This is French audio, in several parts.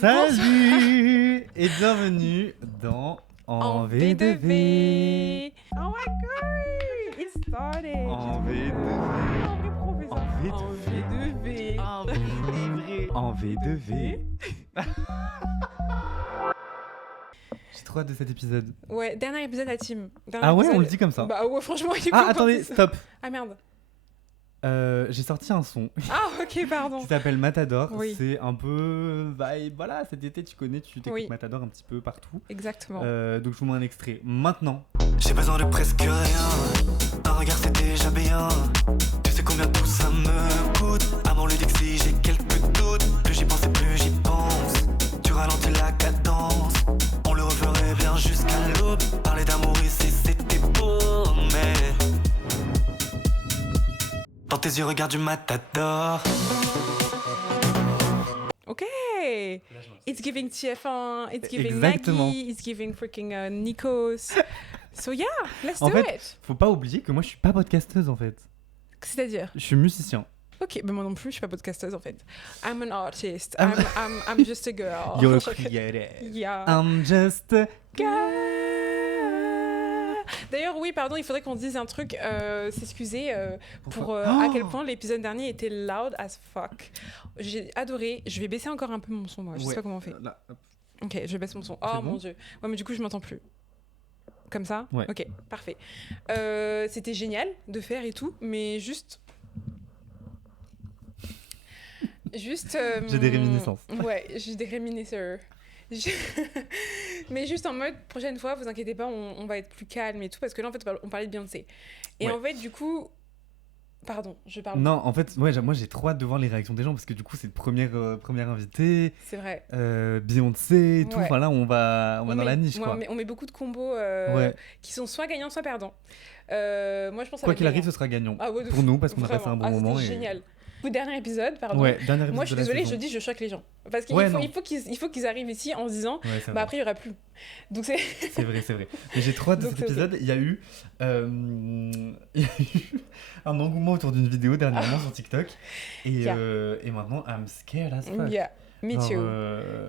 Salut et bienvenue dans En V2V. Oh my god, it started. En V2V. En V2V. En V2V. En V2V. J'ai trop hâte de cet épisode. Ouais, dernier épisode à Team. Ah ouais, on le dit comme ça. Bah ouais, franchement, il faut Ah qu'on attendez, dise ça. stop. Ah merde. J'ai sorti un son Ah ok, pardon. qui s'appelle Matador. Oui. C'est un peu vibe. Voilà, cet été tu connais, tu t'écoutes Oui. Matador un petit peu partout. Exactement. Donc je vous mets un extrait maintenant. J'ai besoin de presque rien. Un regard c'est déjà bien. Tu sais combien tout ça me coûte. Avant le Dixie j'ai quelques doutes. Plus j'y pense et plus j'y pense. Tu ralentis la cadence. On le referait bien jusqu'à l'aube. Parler d'amour ici c'était beau. Mais dans tes yeux regarde du Matador. Ok. It's giving TF1, it's giving Exactement. Maggie, it's giving freaking Nikos. So yeah, let's En do fait- it. Faut pas oublier que moi je suis pas podcasteuse en fait. C'est-à-dire? Je suis musicien. Ok, ben moi non plus, je suis pas podcasteuse en fait. I'm an artist. I'm just a girl. You're a creator. Yeah. I'm just a... D'ailleurs, oui, pardon, il faudrait qu'on dise un truc, s'excuser pour Pourquoi à Oh quel point l'épisode dernier était loud as fuck. J'ai adoré. Je vais baisser encore un peu mon son, moi. Je sais pas comment on fait. Là, hop. Ok, je baisse mon son. Oh C'est bon mon dieu. Ouais, mais du coup, je m'entends plus. Comme ça Ouais. Ok, parfait. C'était génial de faire et tout, mais juste. Juste. J'ai des réminiscences. Ouais, j'ai des réminiscences. Je- Mais juste en mode, prochaine fois, vous inquiétez pas, on va être plus calme et tout, parce que là, en fait, on parlait de Beyoncé. Et Ouais. en fait, du coup. Pardon, je parle. Non, en fait, ouais, moi j'ai trop hâte de voir les réactions des gens parce que du coup c'est le premier invité, C'est vrai. Beyoncé et tout. Ouais. Enfin là on va dans met, la niche ouais, quoi. on met beaucoup de combos Ouais. qui sont soit gagnants, soit perdants. Moi, je pense que ça va Quoi être qu'il arrive, gagnant. ce sera gagnant. Ah ouais, de Pour fou. nous parce qu'on a Vraiment. passé un bon Ah, moment. c'était génial. Coup, dernier épisode, pardon. Ouais, dernier épisode Moi, je suis de la désolée, je saison. dis, je choque les gens. Parce qu'il Ouais, non. faut qu'ils arrivent ici en se disant, Ouais, c'est bah vrai. après, il n'y aura plus. Donc, c'est. C'est vrai, c'est vrai. Mais j'ai trop hâte de Donc, cet c'est ok. épisode. Il y a eu un engouement autour d'une vidéo dernièrement sur TikTok. Et, Yeah. et maintenant, I'm scared as fuck. Yeah, me Genre, too.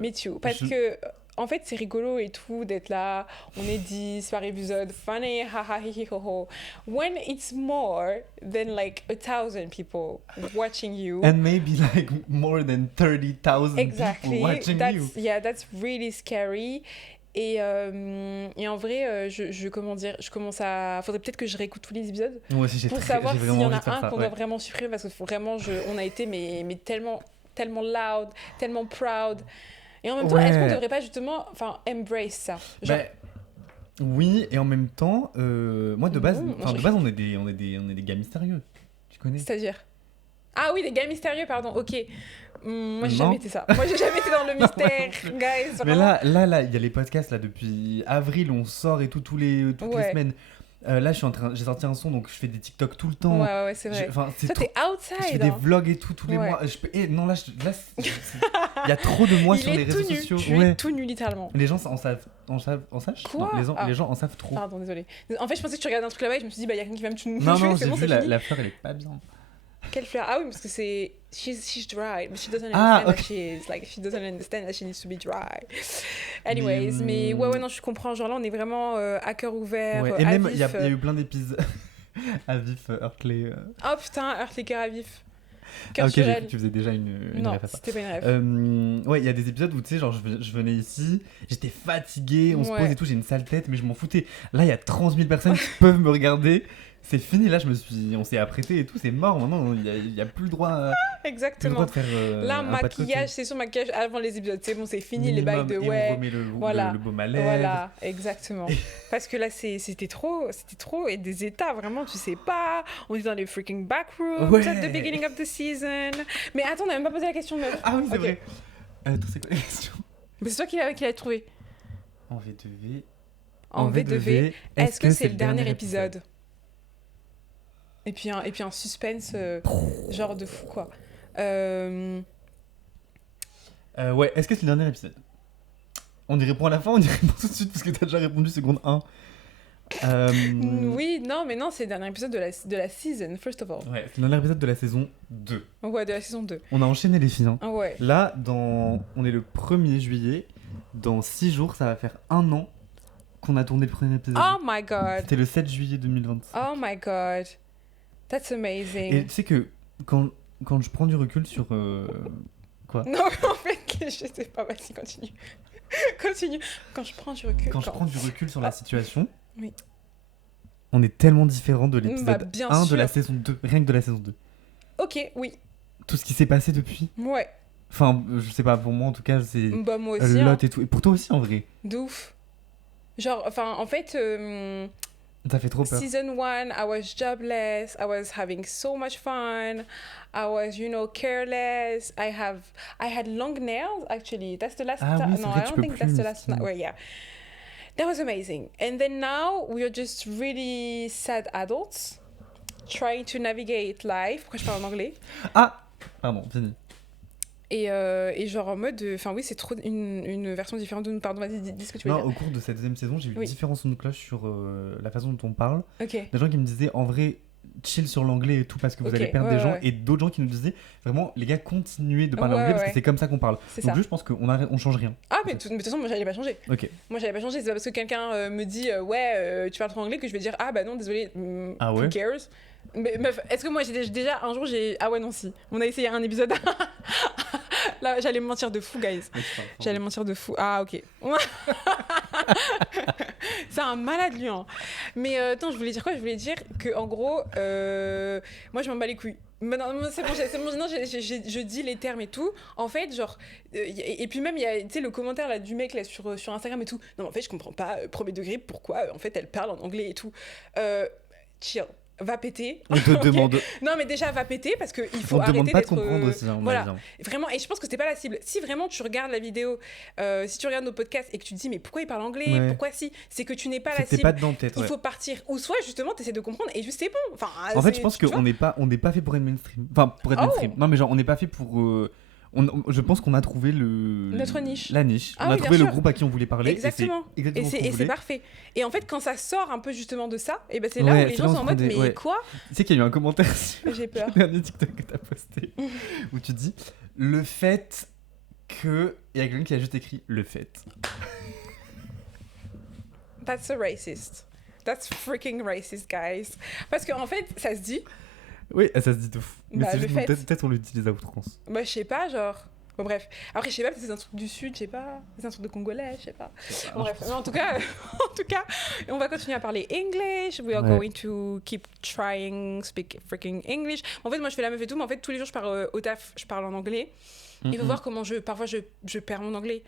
Me too. Parce que, en fait, c'est rigolo et tout d'être là. On est 10 par épisode. Funny, haha, hi, hi, ho, ho. When it's more than like 1,000 people watching you. And maybe like more than 30,000 Exactly. people watching you. Yeah, that's really scary. Et en vrai, je commence à. Faudrait peut-être que je réécoute tous les épisodes Moi aussi, j'ai pour très- savoir j'ai s'il vraiment y en envie a de faire un ça. qu'on Ouais. doit vraiment supprimer parce que vraiment, on a été mais tellement loud, tellement proud. Et en même temps, est-ce qu'on Ouais. devrait pas justement, embrace ça, genre, Bah, oui, et en même temps, moi de base, Mmh, de base on est des gars mystérieux. Tu connais? c'est-à-dire. Ah oui, des gars mystérieux, pardon. Ok. Moi, j'ai Non. jamais été ça. Moi, j'ai jamais été dans le mystère, guys. Mais Vraiment. là, il y a les podcasts là depuis avril, on sort et tout toutes les Ouais. semaines. Là, j'ai sorti un son, donc je fais des TikTok tout le temps. Ouais, c'est vrai. Enfin, c'est Toi, trop- t'es je fais outside. des hein. vlogs et tout tous les Ouais. mois. Non, il y a trop de moi Il sur est les tout réseaux nu. sociaux. Tu Ouais. es tout nu, littéralement. Les gens en savent, sachent Quoi Non, Ah. les gens en savent trop. Pardon, désolé. En fait, je pensais que tu regardais un truc là-bas et je me suis dit, bah, il y a quelqu'un qui va me tuer. Non, c'est j'ai bon, vu c'est fini. la fleur, elle est pas bien. Quelle fleur? Ah oui, parce que c'est. She's dry, but she doesn't Ah, understand ok. that she is. Like, she doesn't understand that she needs to be dry. Anyways, mais ouais, non, je comprends. Genre là, on est vraiment à cœur ouvert. Ouais. à Et même, vif, il y a eu plein d'épisodes à vif, Heurtley. Oh putain, heurte les cœurs à vif. Ah, Cœur ok, sur j'ai cru elle. que tu faisais déjà une Non, ref à ça. c'était pas une rêve. Ouais, il y a des épisodes où tu sais, genre je venais ici, j'étais fatigué, on se Ouais. pose et tout, j'ai une sale tête, mais je m'en foutais. Là, il y a 30 000 personnes qui peuvent me regarder. C'est fini, là, on s'est apprêté et tout, c'est mort. Maintenant, il y a plus le droit, Exactement. de faire. Là, un pas de côté. maquillage, c'est sûr, maquillage avant les épisodes. C'est bon, c'est fini les bails Minimum, de et ouais. on remet voilà. le baume à lèvres. Voilà, exactement. Parce que là, c'était trop, et des états, vraiment, tu sais pas. On est dans les freaking backrooms Ouais. at the beginning of the season. Mais attends, on n'a même pas posé la question, meuf. Ah oui, c'est Ok. vrai. Attends, c'est quoi la question? Mais c'est toi qui l'as trouvé. En V2V. En V2V, est-ce que c'est le dernier épisode? Et puis un suspense, genre de fou, quoi. Ouais, est-ce que c'est le dernier épisode? On y répond à la fin, on y répond tout de suite parce que t'as déjà répondu seconde 1. Oui, non, mais non, c'est le dernier épisode de la season, first of all. Ouais, c'est le dernier épisode de la saison 2. Ouais, de la saison 2. On a enchaîné les filles. Hein. Ah ouais. Là, on est le 1er juillet. Dans 6 jours, ça va faire 1 an qu'on a tourné le premier épisode. Oh my god. C'était le 7 juillet 2025. Oh my god. That's amazing. Et tu sais que quand je prends du recul sur... Quoi ? Non, en fait, je sais pas, vas-y, continue. Continue. Quand je prends du recul. Quand je prends du recul sur la situation, oui. On est tellement différents de l'épisode Bah, bien 1 de sûr. la saison 2, rien que de la saison 2. Ok, oui. Tout ce qui s'est passé depuis. Ouais. Enfin, je sais pas, pour moi en tout cas, c'est Bah, moi aussi. lot Hein. et tout. Et pour toi aussi en vrai. De ouf. Genre, enfin, en fait, Ça fait trop peur. season 1, I was jobless. I was having so much fun. I was, careless. I had long nails, actually. That's the last Ah time. oui, c'est No, vrai, I tu don't peux think plus, that's the mais last c'est- time. Ouais, yeah. That was amazing. And then now, we are just really sad adults trying to navigate life. Pourquoi je parle en anglais? Ah pardon, fini. Et genre en mode, enfin oui, c'est trop une version différente de nous. Pardon, vas-y, dis ce que tu veux Non, dire. au cours de cette deuxième saison, j'ai eu Oui. différents sons de cloche sur la façon dont on parle. Ok. Des gens qui me disaient en vrai chill sur l'anglais et tout parce que vous Ok, allez perdre ouais, des gens, ouais. et d'autres gens qui nous disaient vraiment les gars continuez de parler Ouais, anglais parce ouais. que c'est comme ça qu'on parle. C'est Donc ça. juste je pense qu'on change rien. Ah, mais de toute façon, moi, j'allais pas changer. Ok. Moi, j'allais pas changer. C'est pas parce que quelqu'un me dit ouais, tu parles trop anglais que je vais dire ah bah non, désolé. Ah ouais. Who cares? Mais meuf, est-ce que moi déjà un jour ah ouais non si. On a essayé un épisode. Là, j'allais me mentir de fou, guys. J'allais mentir de fou. Ah, ok. C'est un malade, lui. Hein. Mais attends, je voulais dire quoi? Je voulais dire que en gros, moi, je m'en bats les couilles. Mais non, c'est bon, non, je dis les termes et tout. En fait, genre... et puis même, il y a le commentaire là, du mec là, sur Instagram et tout. Non, mais en fait, je comprends pas, premier degré, pourquoi en fait, elle parle en anglais et tout. Chill. Va péter. On te demande. Non, mais déjà, va péter parce qu'il faut On te arrêter demande pas de d'être... comprendre aussi. Hein, voilà. hein. Vraiment, et je pense que c'était pas la cible. Si vraiment tu regardes la vidéo, si tu regardes nos podcasts et que tu te dis mais pourquoi il parle anglais, Ouais. pourquoi si, c'est que tu n'es pas la C'est que t'es cible. pas dedans peut-être. Il Ouais. faut partir. Ou soit justement t'essaies de comprendre et juste c'est bon. Enfin, En fait, c'est- je pense tu vois. qu'on n'est pas fait pour être mainstream. Enfin, pour être Oh. mainstream. Non, mais genre, on n'est pas fait pour. Je pense qu'on a trouvé Notre niche. La niche. Ah on a oui, trouvé bien le sûr. groupe à qui on voulait parler. Exactement. Et c'est exactement ce qu'on Et c'est voulait. parfait. Et en fait, quand ça sort un peu justement de ça, et ben c'est là Ouais, où les c'est gens là où sont on en mode se prenait- mais ouais. quoi? Tu sais qu'il y a eu un commentaire sur J'ai peur. le dernier TikTok que t'as posté où tu dis le fait que. Il y a quelqu'un qui a juste écrit le fait. That's a racist. That's freaking racist, guys. Parce qu'en fait, ça se dit. Oui, ça se dit de fou. Mais Bah, c'est le juste, fait. peut-être on l'utilise à outrance. Bah, je sais pas, genre. Bon, bref. Après, je sais pas, peut-être c'est un truc du Sud, je sais pas. C'est un truc de Congolais, je sais pas. Bon, bref. Mais en tout cas, on va continuer à parler English. We are Ouais. going to keep trying speak freaking English. En fait, moi, je fais la meuf et tout, mais en fait, tous les jours, je parle au taf, je parle en anglais. Il faut voir comment parfois, je perds mon anglais.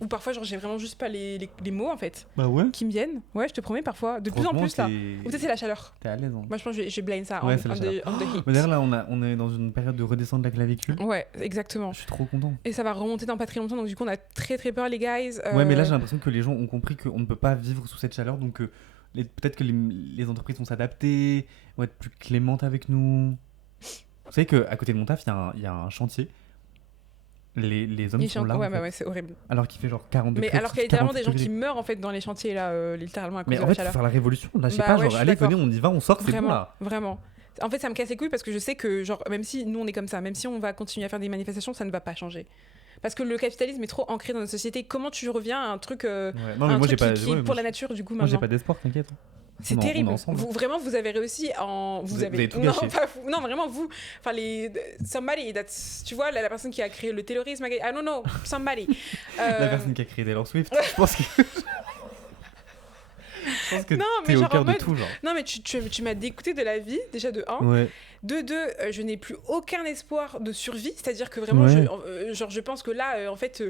Ou parfois, genre, j'ai vraiment juste pas les mots, en fait, Bah ouais. qui me viennent. Ouais, je te promets, parfois. De plus en plus, là. Ou peut-être c'est la chaleur. T'es à l'aise. Hein. Moi, je pense que je vais blame ça Ouais, on c'est la the chaleur. heat. Mais d'ailleurs, là, on est dans une période de redescente de la clavicule. Ouais, exactement. Je suis trop content. Et ça va remonter dans pas très longtemps, donc du coup, on a très très peur, les guys. Ouais, mais là, j'ai l'impression que les gens ont compris qu'on ne peut pas vivre sous cette chaleur, donc peut-être que les entreprises vont s'adapter, vont être plus clémentes avec nous. Vous savez qu'à côté de mon taf, il y a un chantier. Les hommes sont là, ouais, en fait, ouais, c'est horrible. alors qu'il fait genre 40 degrés. Mais alors qu'il y a littéralement des gens 48 qui degrés. meurent en fait dans les chantiers là, littéralement à cause Mais de en la fait, faut chaleur. faire la révolution. Là, je sais Bah pas, ouais, genre, je suis allez, d'accord. venez, on y va, on sort, c'est bon Vraiment, là. vraiment. En fait, ça me casse les couilles parce que je sais que, genre, même si nous on est comme ça, même si on va continuer à faire des manifestations, ça ne va pas changer. Parce que le capitalisme est trop ancré dans notre société. Comment tu reviens à un truc, Ouais. Non, mais un moi, j'ai truc pas. qui est ouais, pour moi, la nature du coup moi, j'ai maintenant? pas d'espoir, t'inquiète. C'est On est terrible. ensemble. Vraiment, vous avez réussi en. Vous avez tout non, gâché. pas vous. Non, vraiment, vous. Enfin, somebody that's. Tu vois, la personne qui a créé le terrorisme. I don't know. Somebody. La personne qui a créé Taylor Swift, je pense que. Je pense que Non, mais t'es au genre cœur en de mode- tout, genre. Non, mais tu m'as dégoûté de la vie, déjà de 1. Ouais. De 2, je n'ai plus aucun espoir de survie. C'est-à-dire que vraiment, Ouais. je pense que là, en fait,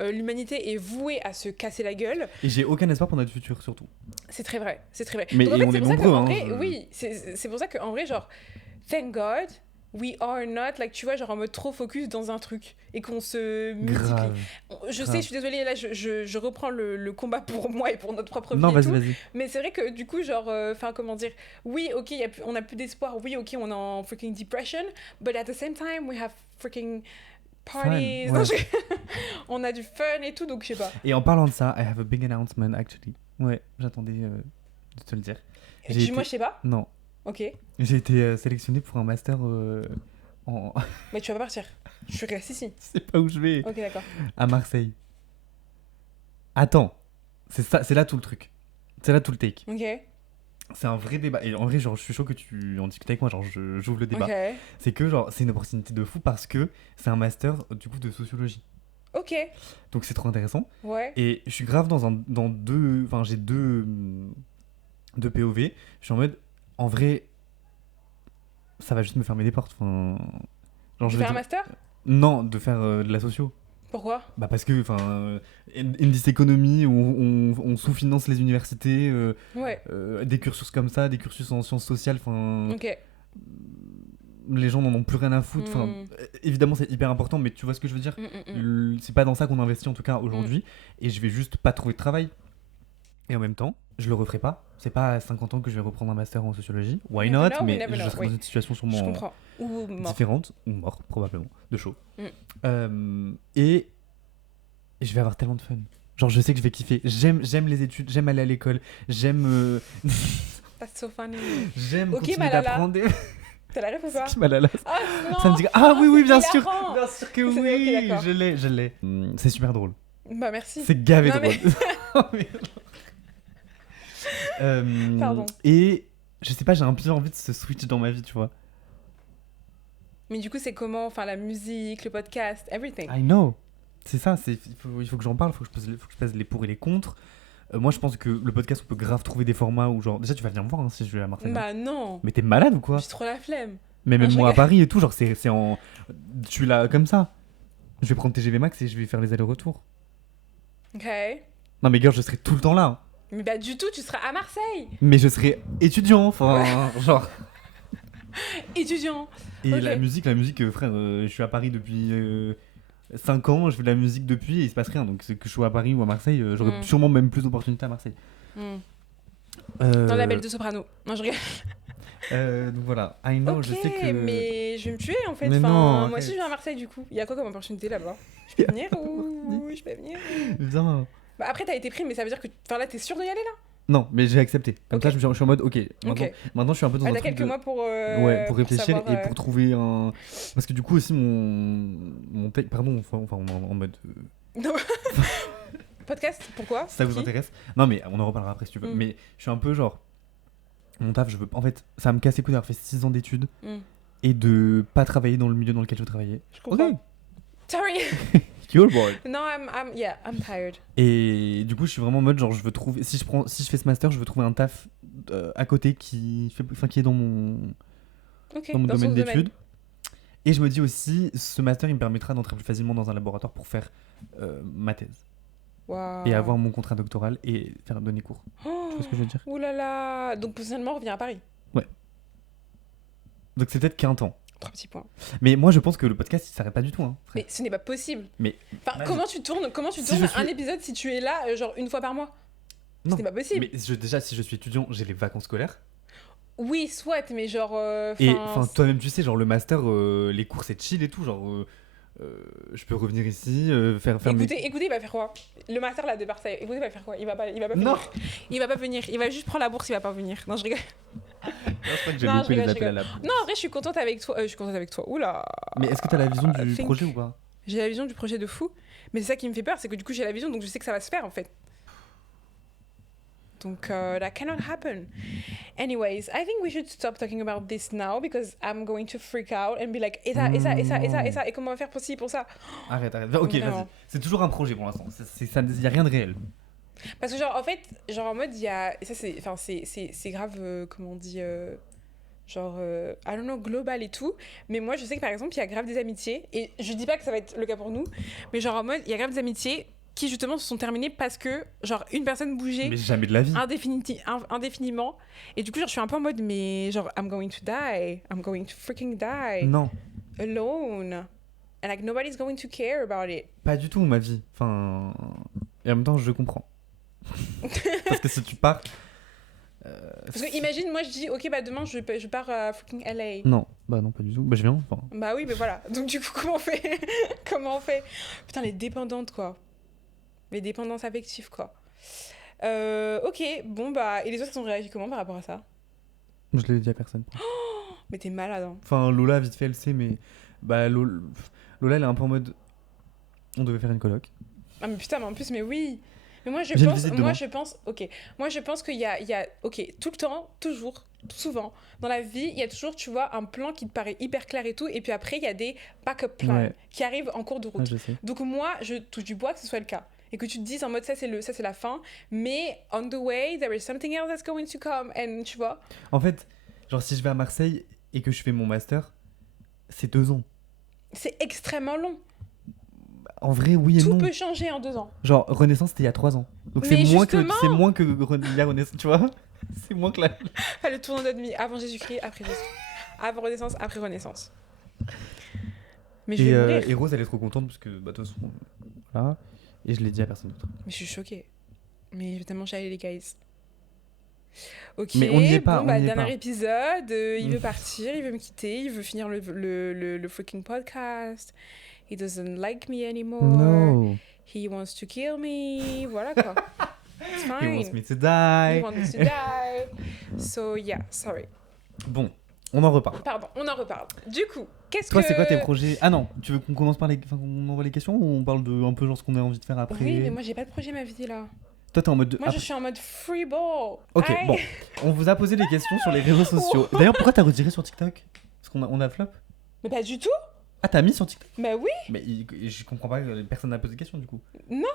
l'humanité est vouée à se casser la gueule. Et j'ai aucun espoir pour notre futur, surtout. C'est très vrai. C'est très vrai. Mais Donc, en et fait, on c'est est pour ça nombreux, qu'en hein, vrai, je- oui, c'est pour ça qu'en vrai, genre, thank God, we are not, like, tu vois, genre en mode trop focus dans un truc et qu'on se multiplie. Grave. Je Grave. sais, je suis désolée, là, je reprends le combat pour moi et pour notre propre vie Non, et vas-y, tout. vas-y. Mais c'est vrai que du coup, genre, enfin, comment dire, oui, ok, on a plus d'espoir, oui, ok, on est en freaking depression, but at the same time, we have freaking parties, Fun, Non, ouais. on a du fun et tout, donc je sais pas. Et en parlant de ça, I have a big announcement, actually. Ouais, j'attendais de te le dire. Et J'ai moi, été- je sais pas. Non, Ok. j'ai été sélectionné pour un master en... Mais tu vas pas partir. Je reste ici. Je sais pas où je vais. Ok, d'accord. À Marseille. Attends, c'est là tout le truc. C'est là tout le take. Ok. C'est un vrai débat. Et en vrai, genre, je suis chaud que tu en discutes avec moi. Genre, j'ouvre le débat. Ok. C'est que, genre, c'est une opportunité de fou parce que c'est un master, du coup, de sociologie. Ok. Donc, c'est trop intéressant. Ouais. Et je suis grave dans deux... Enfin, j'ai deux POV. Je suis en mode, en vrai, ça va juste me fermer des portes. Enfin, genre, Tu je fais veux un dire- master? Non, de faire de la socio. Pourquoi? Bah parce que, enfin, indice économie, on sous-finance les universités, Ouais. des cursus comme ça, des cursus en sciences sociales, enfin, Ok. les gens n'en ont plus rien à foutre. Enfin, Mm. évidemment, c'est hyper important, mais tu vois ce que je veux dire? C'est pas dans ça qu'on investit en tout cas aujourd'hui, et je vais juste pas trouver de travail. Et en même temps, je le referai pas. C'est pas à 50 ans que je vais reprendre un master en sociologie. Why Never not? know, we Mais never je know, serai oui. dans une situation Je sûrement comprends. Ou mort. différente, ou mort probablement, de chaud. Mm. Et je vais avoir tellement de fun. Genre, je sais que je vais kiffer. J'aime les études, j'aime aller à l'école, j'aime That's so funny. j'aime Ok, continuer Malala. d'apprendre. T'as la ref ou pas? Malala. Ah non. Ça me dit ah oui oui bien c'est sûr, hilarant. bien sûr que C'est- oui, ok, d'accord. je l'ai. C'est super drôle. Bah merci. C'est gavé Non, drôle. mais- Oh, merde. Pardon. Et je sais pas, j'ai un peu envie de ce switch dans ma vie, tu vois. Mais du coup, c'est comment? Enfin, la musique, le podcast, everything. I know. C'est ça, il faut que j'en parle, faut que je pèse les pour et les contre. Moi, je pense que le podcast, on peut grave trouver des formats où, genre, déjà, tu vas venir me voir hein, si je vais à Marseille. Bah non. Mais t'es malade ou quoi? J'ai trop la flemme. Mais même je moi à rigole. Paris et tout, genre, c'est en. Je suis là comme ça. Je vais prendre TGV Max et je vais faire les allers-retours. Ok. Non, mais girl, je serai tout le temps là. Hein. Mais bah du tout, tu seras à Marseille. Mais je serai étudiant, enfin, genre. Étudiant. Et Ok. la musique, frère, je suis à Paris depuis 5 ans, je fais de la musique depuis et il se passe rien. Donc, c'est que je sois à Paris ou à Marseille, j'aurais Mm. sûrement même plus d'opportunités à Marseille. Dans la belle de soprano. Non, je rigole. Donc voilà, I know, Ok, je sais que. mais je vais me tuer en fait. Mais Enfin, non, moi arrête. aussi je viens à Marseille du coup. Il y a quoi comme opportunité là-bas? Je peux venir ou je peux venir? Viens. Bah après t'as été pris, mais ça veut dire que enfin là t'es sûr d'y aller là? Non, mais j'ai accepté. Comme Ok. ça, je suis en mode, ok, maintenant, Ok. maintenant je suis un peu dans Ah, un t'as truc quelques de- mois pour Ouais, pour réfléchir savoir, et pour trouver un. Parce que du coup aussi mon pardon, enfin on est en mode. Non. Podcast, pourquoi? Si ça vous Qui? intéresse. Non mais on en reparlera après si tu veux. Mm. Mais je suis un peu genre. Mon taf, je veux. En fait, ça me casse les couilles d'avoir fait 6 ans d'études Mm. et de pas travailler dans le milieu dans lequel je veux travailler. Je comprends. Ok, Sorry. you're bored. Non, I'm tired. Et du coup, je suis vraiment en mode genre je veux trouver. Si je fais ce master, je veux trouver un taf à côté qui est dans mon Ok. dans mon dans son domaine d'études. Et je me dis aussi, ce master, il me permettra d'entrer plus facilement dans un laboratoire pour faire ma thèse. Waouh. Et avoir mon contrat doctoral et faire donner cours. Oh. Tu vois ce que je veux dire? Ouh là là. Donc potentiellement on revient à Paris. Donc c'est peut-être qu'un temps. 3 petits points. Mais moi, je pense que le podcast, il s'arrête pas du tout. Hein, frère. Mais ce n'est pas possible. Mais Enfin, vas-y. comment tu tournes Si un je suis- épisode si tu es là genre une fois par mois? Non. Ce n'est pas possible. Mais déjà, si je suis étudiant, j'ai les vacances scolaires. Oui, soit, mais genre. Et enfin, toi-même, tu sais, genre le master, les cours, c'est chill et tout. Genre, je peux revenir ici, faire mes... Écoutez, il va faire quoi? Le master là de Marseille. Écoutez, il va faire quoi? Il va pas Non. venir. Il va pas venir. Il va juste prendre la bourse, il va pas venir. Non, je rigole. Je crois que j'ai Non, loupé je les rigole, appels à la... Non, en vrai, je suis contente avec toi. Je suis contente avec toi. Oula. Mais est-ce que t'as la vision du Think. projet ou pas? J'ai la vision du projet de fou. Mais c'est ça qui me fait peur, c'est que du coup, j'ai la vision, donc je sais que ça va se faire en fait. Donc, that cannot happen. Anyways, I think we should stop talking about this now because I'm going to freak out and be like, et ça, et comment on va faire pour ci, pour ça? Arrête. Ok, Vraiment. vas-y. C'est toujours un projet pour l'instant. Il y a rien de réel. Parce que genre en fait, genre en mode il y a et ça c'est enfin c'est grave comment on dit genre I don't know global et tout, mais moi je sais que par exemple, il y a grave des amitiés et je dis pas que ça va être le cas pour nous, mais genre en mode il y a grave des amitiés qui justement se sont terminées parce que genre une personne bougeait Mais jamais de la vie. indéfiniment et du coup genre je suis un peu en mode mais genre I'm going to freaking die Non, alone and like nobody's going to care about it. pas du tout ma vie. Enfin, et en même temps, je comprends. Parce que si tu pars, Parce que imagine moi je dis OK bah demain je pars à fucking LA. non, bah non, pas du tout. Bah je viens. Enfin, Bah oui, mais voilà. Donc du coup, comment on fait? Comment on fait? Putain, les dépendantes, quoi. Les dépendances affectives, quoi. Ok, bon bah, et les autres ils ont réagi comment par rapport à ça? Je l'ai dit à personne. Mais t'es malade, hein. Enfin, Lola, vite fait, elle sait, mais. Bah, Lola, elle est un peu en mode. On devait faire une coloc. Ah mais putain, mais en plus, mais oui. Mais moi J'ai une visite demain. Moi je pense qu'il y a, ok, tout le temps, toujours, souvent, dans la vie, il y a toujours, tu vois, un plan qui te paraît hyper clair et tout, et puis après, il y a des backup plans Ouais. qui arrivent en cours de route. Ouais, je sais. Donc moi, je touche du bois que ce soit le cas. Et que tu te dises en mode, ça c'est la fin, mais on the way, there is something else that's going to come, and tu vois. En fait, genre, si je vais à Marseille et que je fais mon master, c'est 2 ans. C'est extrêmement long. En vrai, oui et Tout non. peut changer en 2 ans. Genre, Renaissance, c'était il y a 3 ans. Donc Mais c'est moins que justement. il y a Renaissance, tu vois. C'est moins que la. Le tournant d'admis, avant Jésus-Christ, après Jésus-Christ. Avant Renaissance, après Renaissance. Mais je vais mourir. Et Rose, elle est trop contente parce que, bah, de toute façon, voilà. Et je l'ai dit à personne d'autre. Mais je suis choquée. Mais je vais tellement chialer les guys. Ok, Mais on n'y est pas, bon, on bah, n'y est dernier pas. épisode, il veut partir, il veut me quitter, il veut finir le freaking podcast. He doesn't like me anymore. No. He wants to kill me. Voilà quoi. It's He fine. wants me to die. He wants me to die. So yeah, sorry. Bon, on en reparle. Pardon, on en reparle. Du coup, qu'est-ce Toi, que... c'est quoi tes projets? Ah non, tu veux qu'on commence par les... Enfin, qu'on envoie les questions ou on parle de un peu genre ce qu'on a envie de faire après? Oui, mais moi j'ai pas de projet ma vie là. Toi, t'es en mode de... Moi je suis en mode free ball. Ok, Aïe. bon. On vous a posé des questions sur les réseaux sociaux. D'ailleurs, pourquoi t'as retiré sur TikTok? Parce qu'on a flop. Mais pas du tout. Ah, t'as mis sur TikTok? Bah oui. Mais je comprends pas, personne n'a posé de questions du coup. Non.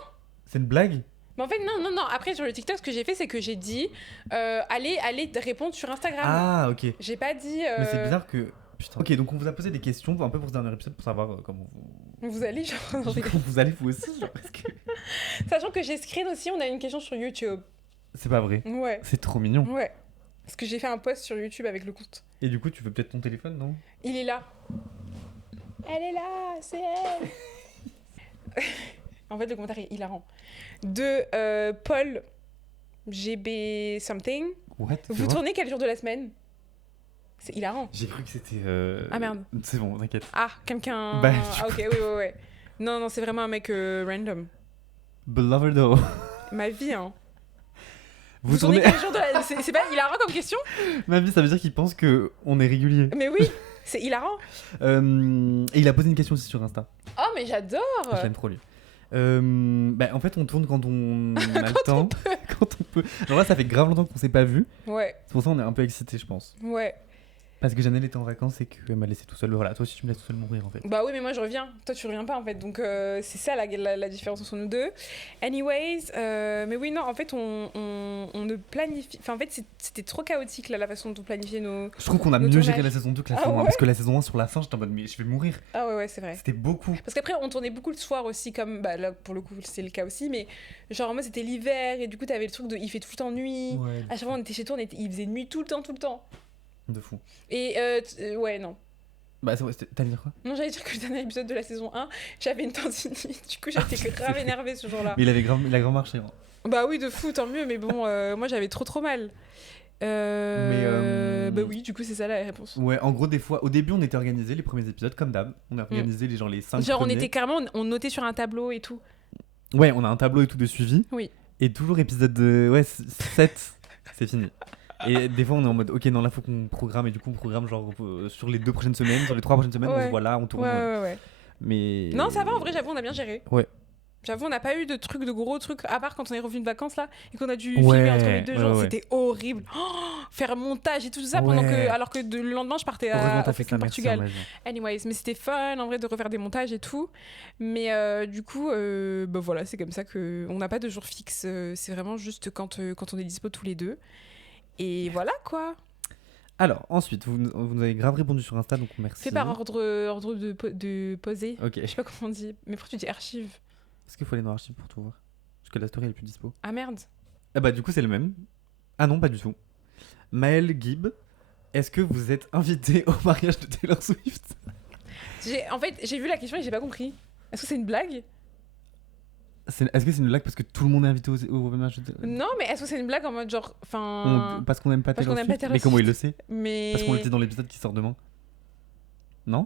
C'est une blague? Mais en fait, non. Après, sur le TikTok, ce que j'ai fait, c'est que j'ai dit allez répondre sur Instagram. Ah, ok. J'ai pas dit. Mais c'est bizarre que... Putain. Ok, donc on vous a posé des questions un peu pour ce dernier épisode pour savoir comment vous... Vous allez, genre. Comment vous allez vous aussi, genre, parce que... Sachant que j'ai screen aussi, on a une question sur YouTube. C'est pas vrai. Ouais. C'est trop mignon. Ouais. Parce que j'ai fait un post sur YouTube avec le compte. Et du coup, tu veux peut-être ton téléphone, non? Il est là. Elle est là, c'est elle. En fait, le commentaire est hilarant. De Paul GB something. What? Vous tournez quel jour de la semaine? C'est hilarant. J'ai cru que c'était... Ah merde. C'est bon, t'inquiète. Ah, quelqu'un... Bah, ah, ok, ouais. Non, c'est vraiment un mec random. Belovedo. Ma vie, hein. Vous tournez tournez... quel jour de la... C'est pas hilarant comme question? Ma vie, ça veut dire qu'il pense qu'on est régulier. Mais oui, c'est hilarant. Et il a posé une question aussi sur Insta. Oh, mais j'adore. Je l'aime trop lui. Bah, en fait, on tourne quand on a le temps. Quand on peut. Genre là, ça fait grave longtemps qu'on s'est pas vu. Ouais, C'est pour ça qu'on est un peu excités, je pense. ouais. Parce que Janelle était en vacances et qu'elle m'a laissé tout seul. Voilà, toi aussi, tu me laisses tout seul mourir en fait. Bah oui, mais moi je reviens. Toi, tu reviens pas en fait. Donc c'est ça la différence entre nous deux. Anyways, mais oui, non, en fait, on ne planifie. Enfin, en fait, c'était trop chaotique là, la façon dont on planifiait nos. Je trouve qu'on a Le mieux géré tournage. la saison 2 que la Ah saison 1. ouais Parce que la saison 1, sur la fin, j'étais en mode, mais je vais mourir. Ah ouais, c'est vrai. C'était beaucoup. Parce qu'après, on tournait beaucoup le soir aussi, comme bah, là, pour le coup, c'est le cas aussi, mais genre, moi, c'était l'hiver, et du coup, t'avais le truc de il fait tout le temps nuit. Ouais, À chaque fois, on était chez toi, il faisait nuit tout le temps. de fou. Et ouais, non. Bah, t'allais dire quoi? Non, j'allais dire que le dernier épisode de la saison 1, j'avais une tendinite, du coup, j'étais grave énervée ce jour-là. Mais il a grave marché. Hein. Bah oui, de fou, tant mieux, mais bon, moi, j'avais trop mal. Bah oui, du coup, c'est ça la réponse. Ouais, en gros, des fois, au début, on était organisé les premiers épisodes, comme d'hab. On a organisé les 5 Genre, on premiers. était carrément, on notait sur un tableau et tout. Ouais, on a un tableau et tout de suivi. Oui. Et toujours épisode 7, c'est fini. Et des fois, on est en mode, ok, non, là, faut qu'on programme. Et du coup, on programme genre sur les 2 prochaines semaines, sur les 3 prochaines semaines, on Ouais. se voit là, on tourne. Ouais. Mais. Non, ça va, en vrai, j'avoue, on a bien géré. Ouais. J'avoue, on n'a pas eu de gros trucs, à part quand on est revenu de vacances là, et qu'on a dû Ouais, filmer entre les 2 jours, ouais. c'était horrible. Oh, faire montage et tout ça, Ouais. alors que le lendemain, je partais Heureusement, au t'as fait ça, fucking merci. Portugal. en vrai. Anyways, mais c'était fun en vrai de refaire des montages et tout. Mais du coup, bah voilà, c'est comme ça que on n'a pas de jour fixe. C'est vraiment juste quand on est dispo tous les deux. Et voilà quoi. Alors, ensuite, vous nous avez grave répondu sur Insta, donc merci. Fait par ordre de poser. Ok. Je sais pas comment on dit. Mais pourquoi tu dis archive? Est-ce qu'il faut aller dans l'archive pour tout voir? Parce que la story elle est plus dispo. Ah merde. Ah bah, du coup, c'est le même. Ah non, pas du tout. Maël Gibb, est-ce que vous êtes invité au mariage de Taylor Swift? En fait, j'ai vu la question et j'ai pas compris. Est-ce que c'est une blague? Est-ce que c'est une blague parce que tout le monde est invité au mariage de Taylor? Non, mais est-ce que c'est une blague en mode genre. Enfin. Parce qu'on aime pas Parce Taylor qu'on aime pas Swift? Taylor Mais comment il Swift. le sait? Mais. Parce qu'on le dit dans l'épisode qui sort demain. Non?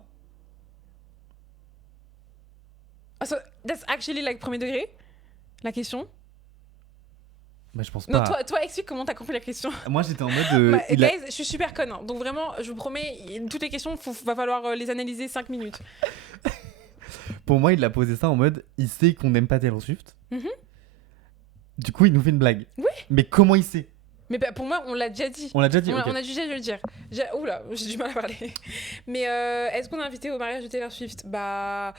Ah, so that's actually like premier degré? La question? Bah, je pense Non, pas. toi, explique comment t'as compris la question. Moi, j'étais en mode. Bah, guys, je suis super conne. Donc vraiment, je vous promets, toutes les questions, va falloir les analyser 5 minutes. Pour moi, il a posé ça en mode il sait qu'on n'aime pas Taylor Swift. Du coup, il nous fait une blague. Oui. Mais comment il sait? Mais bah, pour moi, on l'a déjà dit. On l'a déjà dit. On ok. a déjà dû le dire. Oula, j'ai du mal à parler. Mais est-ce qu'on a invité au mariage de Taylor Swift? Bah,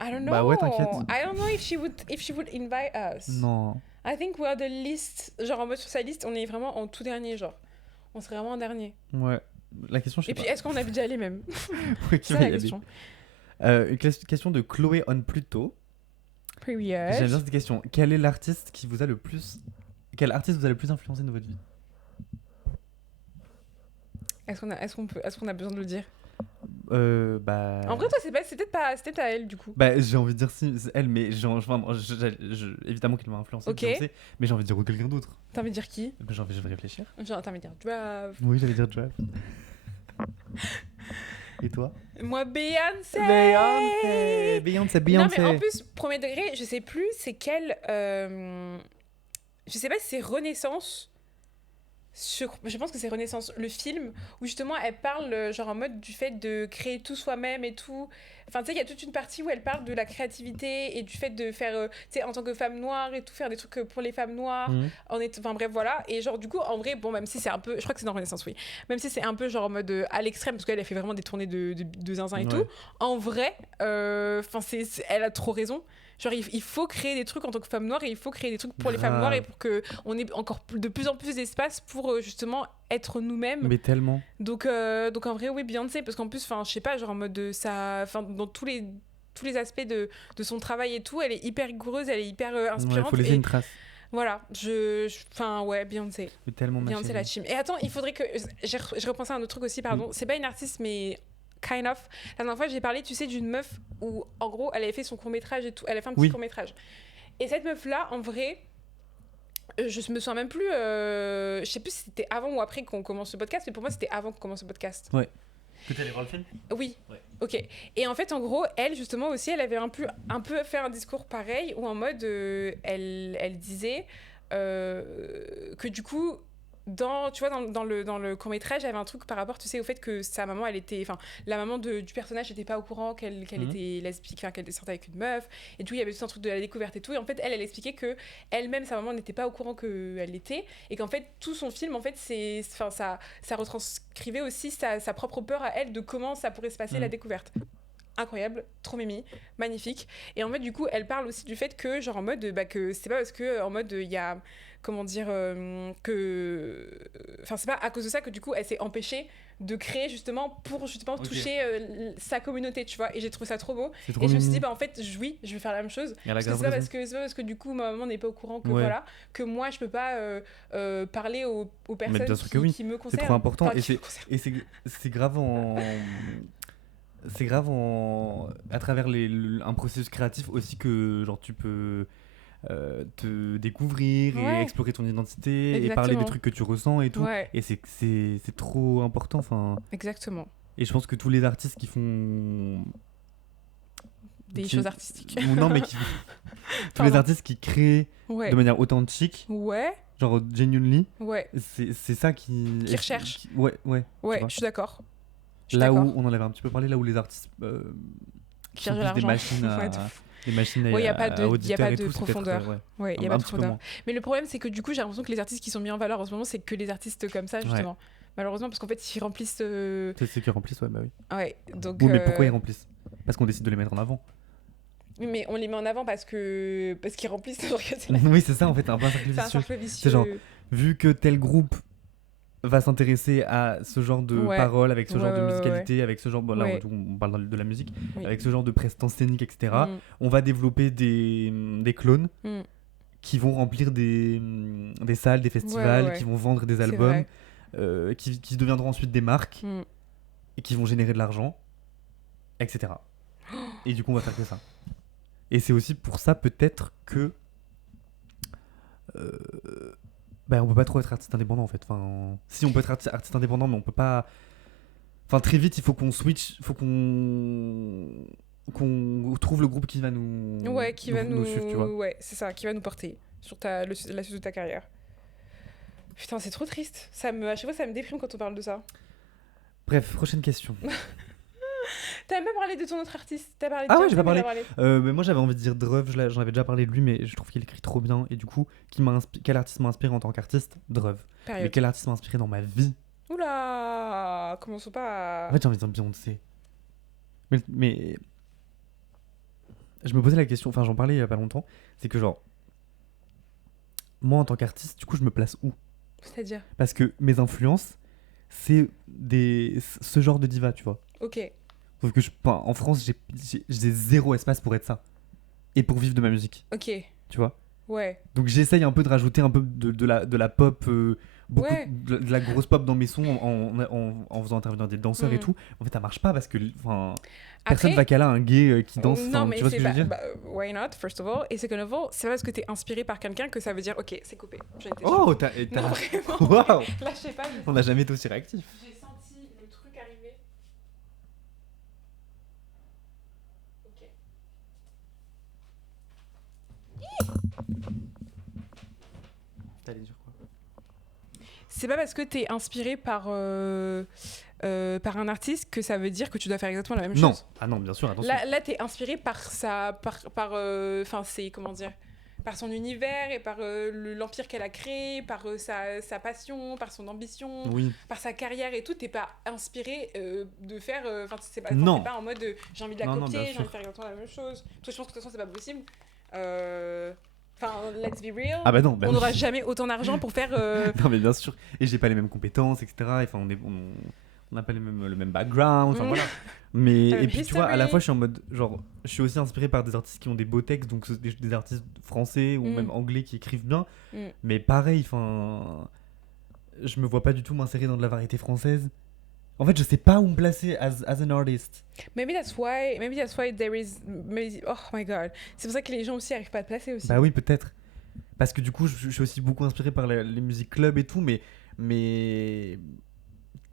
I don't know. Bah ouais, t'inquiète. I don't know if she would invite us. Non. I think we are the least. Genre en mode sur sa liste, on est vraiment en tout dernier, genre. On serait vraiment en dernier. Ouais. La question, je sais Et puis, pas. est-ce qu'on a déjà allé même? Ouais, C'est qui va ça y la aller. question. Une question de Chloé on Pluto. J'aime bien Period. cette question. Quel est l'artiste qui vous a le plus. Quel artiste vous a le plus influencé dans votre vie? Est-ce qu'on a besoin de le dire? Bah. En vrai, toi, c'est peut-être pas elle, du coup. Bah, j'ai envie de dire si, c'est elle, mais évidemment qu'elle m'a influencé. Ok. Beyoncé, mais j'ai envie de dire quelqu'un d'autre. T'as envie de dire qui? Je vais réfléchir. Genre, t'as envie de dire Drave. Oui, j'allais dire Drave. Et toi? Moi, Beyoncé. Beyoncé. Non, mais en plus, premier degré, je sais plus c'est quelle. Je sais pas si c'est Renaissance. Je pense que c'est Renaissance, le film où justement elle parle genre en mode du fait de créer tout soi-même et tout. Enfin, tu sais, il y a toute une partie où elle parle de la créativité et du fait de faire, tu sais, en tant que femme noire et tout, faire des trucs pour les femmes noires. Enfin, bref, voilà. Et genre, du coup, en vrai, bon, même si c'est un peu. Je crois que c'est dans Renaissance, oui. Même si c'est un peu genre en mode à l'extrême, parce qu'elle a fait vraiment des tournées de zinzin et tout. En vrai, elle a trop raison. Genre, il faut créer des trucs en tant que femme noire et il faut créer des trucs pour les femmes noires et pour qu'on ait encore de plus en plus d'espace pour justement être nous-mêmes. Mais tellement. Donc en vrai, oui, Beyoncé, parce qu'en plus, je sais pas, genre en mode dans tous les aspects de son travail et tout, elle est hyper rigoureuse, elle est hyper inspirante. Il faut laisser une trace. Voilà, ouais, Beyoncé. Mais tellement Beyoncé la team. Et attends, il faudrait que. J'ai repensé à un autre truc aussi, pardon. C'est pas une artiste, mais. Kind of. La dernière fois, j'ai parlé, tu sais, d'une meuf où, en gros, elle avait fait son court-métrage et tout. Elle a fait un petit court-métrage. Et cette meuf-là, en vrai, je me souviens même plus. Je sais plus si c'était avant ou après qu'on commence ce podcast, mais pour moi, c'était avant qu'on commence ce podcast. Ouais. Que t'allais voir le film? Oui. Ouais. Ok. Et en fait, en gros, elle, justement, aussi, elle avait un peu fait un discours pareil où, en mode, elle disait que du coup. Dans le court-métrage, il y avait un truc par rapport, tu sais, au fait que sa maman, la maman du personnage n'était pas au courant qu'elle était lesbique, qu'elle était sortie avec une meuf, et du coup, il y avait tout un truc de la découverte et tout, et en fait, elle expliquait que elle-même, sa maman n'était pas au courant qu'elle l'était, et qu'en fait, tout son film, en fait, ça retranscrivait aussi sa propre peur à elle de comment ça pourrait se passer la découverte. Incroyable, trop mimi, magnifique. Et en fait, du coup, elle parle aussi du fait que, genre en mode, que c'est pas parce que, en mode, il y a, comment dire, c'est pas à cause de ça que, du coup, elle s'est empêchée de créer justement pour justement toucher sa communauté, tu vois. Et j'ai trouvé ça trop beau. Et je me suis dit, en fait, oui, je vais faire la même chose. Parce que c'est pas parce que, du coup, ma maman n'est pas au courant que, voilà, que moi, je peux pas parler aux personnes qui me concernent. C'est trop important. Enfin, et c'est grave en. C'est grave à travers un processus créatif aussi que genre tu peux te découvrir et explorer ton identité. Exactement. Et parler des trucs que tu ressens et tout. Et c'est trop important. Enfin. Exactement. Et je pense que tous les artistes qui font des choses artistiques. Non, mais tous les artistes qui créent de manière authentique. Genre genuinely. C'est ça qui recherchent. Ouais, je suis d'accord. Là où on en avait un petit peu parlé, là où les artistes qui utilisent des machines à il n'y a pas de profondeur. Il y a pas de profondeur. Moins. Mais le problème, c'est que du coup, j'ai l'impression que les artistes qui sont mis en valeur en ce moment, c'est que les artistes comme ça, justement. Malheureusement, parce qu'en fait, ils remplissent. C'est ceux qui remplissent, bah oui. Ouais, donc. Oui, mais pourquoi ils remplissent? Parce qu'on décide de les mettre en avant. Oui, mais on les met en avant parce qu'ils remplissent. Oui, c'est ça, en fait, un peu un cercle vicieux. C'est genre, vu que tel groupe va s'intéresser à ce genre de paroles, avec ce genre de musicalité, avec ce genre, là on parle de la musique, avec ce genre de prestance scénique, etc. On va développer des clones qui vont remplir des salles, des festivals, qui vont vendre des albums, qui deviendront ensuite des marques et qui vont générer de l'argent, etc. Et du coup on va faire que ça. Et c'est aussi pour ça peut-être que on peut pas trop être artiste indépendant en fait. Enfin, si on peut être artiste indépendant, mais on peut pas. Enfin, très vite, il faut qu'on switch, il faut qu'on trouve le groupe qui va nous. Qui va nous suivre, tu vois. C'est ça, qui va nous porter. sur la suite de ta carrière. Putain, c'est trop triste. À chaque fois, ça me déprime quand on parle de ça. Bref, prochaine question. T'as même pas parlé de ton autre artiste. T'as parlé de Ah ouais, Justin, j'ai pas mais parlé. t'as parlé. Mais moi, j'avais envie de dire Dreuve, j'en avais déjà parlé de lui, mais je trouve qu'il écrit trop bien. Et du coup, quel artiste m'a inspiré en tant qu'artiste? Dreuve. Mais Période. quel artiste m'a inspiré dans ma vie? Oula, commençons pas à... En fait, j'ai envie de dire Beyoncé. Mais je me posais la question, enfin, j'en parlais il y a pas longtemps. C'est que, genre, moi, en tant qu'artiste, du coup, je me place où? C'est-à-dire? Parce que mes influences, c'est ce genre de diva, tu vois. Ok. Sauf que en France, j'ai zéro espace pour être ça. Et pour vivre de ma musique, Ok. tu vois. Ouais. Donc j'essaye un peu de rajouter un peu de la pop, beaucoup Ouais. de la grosse pop dans mes sons en faisant intervenir des danseurs et tout. En fait, ça marche pas parce que personne va caler un gay qui danse. Non, mais tu vois ce que je veux dire? why not, first of all? Et second of all, c'est pas parce que t'es inspiré par quelqu'un que ça veut dire, ok, c'est coupé. J'ai été Oh, Non, vraiment. Waouh! Là, je sais pas. On n'a jamais été aussi réactifs. J'ai senti le truc arriver. Ok. T'allais dire quoi? C'est pas parce que t'es inspiré par un artiste que ça veut dire que tu dois faire exactement la même Non. chose. Ah non, bien sûr, attention. Là, t'es inspiré par c'est comment dire, par son univers et par l'empire qu'elle a créé, par sa passion, par son ambition, Oui. par sa carrière et tout. T'es pas inspiré de faire, t'es pas Non. en mode j'ai envie de la Non, copier, bien j'ai sûr. envie de faire exactement la même chose. Parce que je pense que de toute façon c'est pas possible. Enfin, let's be real. Ah bah non. Bah On oui. n'aura jamais autant d'argent pour faire. Non mais bien sûr. Et j'ai pas les mêmes compétences, etc. Enfin, on n'a pas le même background. Enfin voilà. Mais La et même puis tu vois, à la history. fois je suis en mode genre, je suis aussi inspiré par des artistes qui ont des beaux textes, donc des artistes français ou même anglais qui écrivent bien. Mais pareil, enfin, je me vois pas du tout m'insérer dans de la variété française. En fait, je sais pas où me placer as an artist. Maybe that's why there is. Oh my god. C'est pour ça que les gens aussi arrivent pas à te placer aussi. Bah oui, peut-être. Parce que du coup, je suis aussi beaucoup inspiré par les musiques club et tout, mais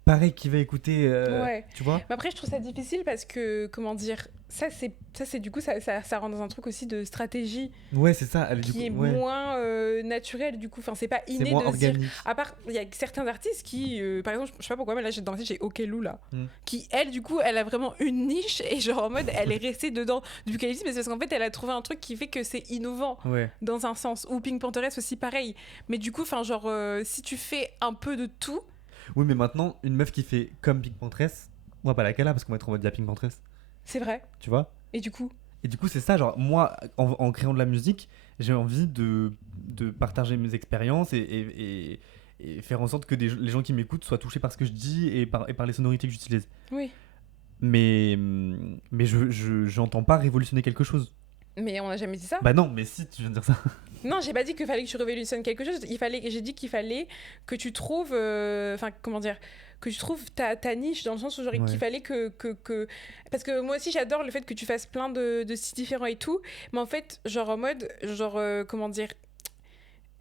pareil, qui va écouter, Ouais. tu vois. Mais après, je trouve ça difficile parce que, comment dire, ça c'est du coup, ça rentre dans un truc aussi de stratégie Ouais, c'est ça. Du qui est coup, ouais. moins naturel, du coup. Enfin, c'est pas C'est inné moins de se dire. organique. À part, il y a certains artistes qui, par exemple, je sais pas pourquoi, mais là, dans ma tête, j'ai Okelou, là. Mm. Qui, elle, du coup, elle a vraiment une niche et genre en mode, elle est restée dedans depuis qu'elle existe, mais c'est parce qu'en fait, elle a trouvé un truc qui fait que c'est innovant. Ouais. Dans un sens, ou Pink Pantheress aussi pareil, mais du coup, enfin genre si tu fais un peu de tout, Oui, mais maintenant, une meuf qui fait comme Pink Panthers, on va pas la caler parce qu'on va être en mode Pink Panthers, c'est vrai. tu vois. Et du coup, Et du coup, c'est ça, genre, moi, en créant de la musique, j'ai envie de partager mes expériences et faire en sorte que les gens qui m'écoutent soient touchés par ce que je dis et par les sonorités que j'utilise. oui, Mais j'entends pas révolutionner quelque chose. mais on n'a jamais dit ça. Bah non, mais si, tu viens de dire ça. Non, j'ai pas dit qu'il fallait que tu révolutionnes quelque chose. J'ai dit qu'il fallait que tu trouves, enfin comment dire, que tu trouves ta niche dans le sens où genre Ouais. qu'il fallait que parce que moi aussi j'adore le fait que tu fasses plein de styles différents et tout, mais en fait genre en mode genre comment dire,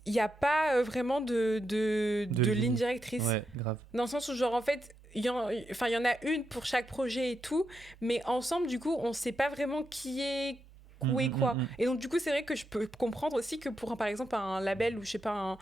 il y a pas vraiment de ligne ligne. directrice. Ouais, grave. Dans le sens où, genre, en fait, il y en a une pour chaque projet et tout, mais ensemble, du coup, on sait pas vraiment qui est où et quoi. Et donc, du coup, c'est vrai que je peux comprendre aussi que pour, par exemple, un label ou je sais pas,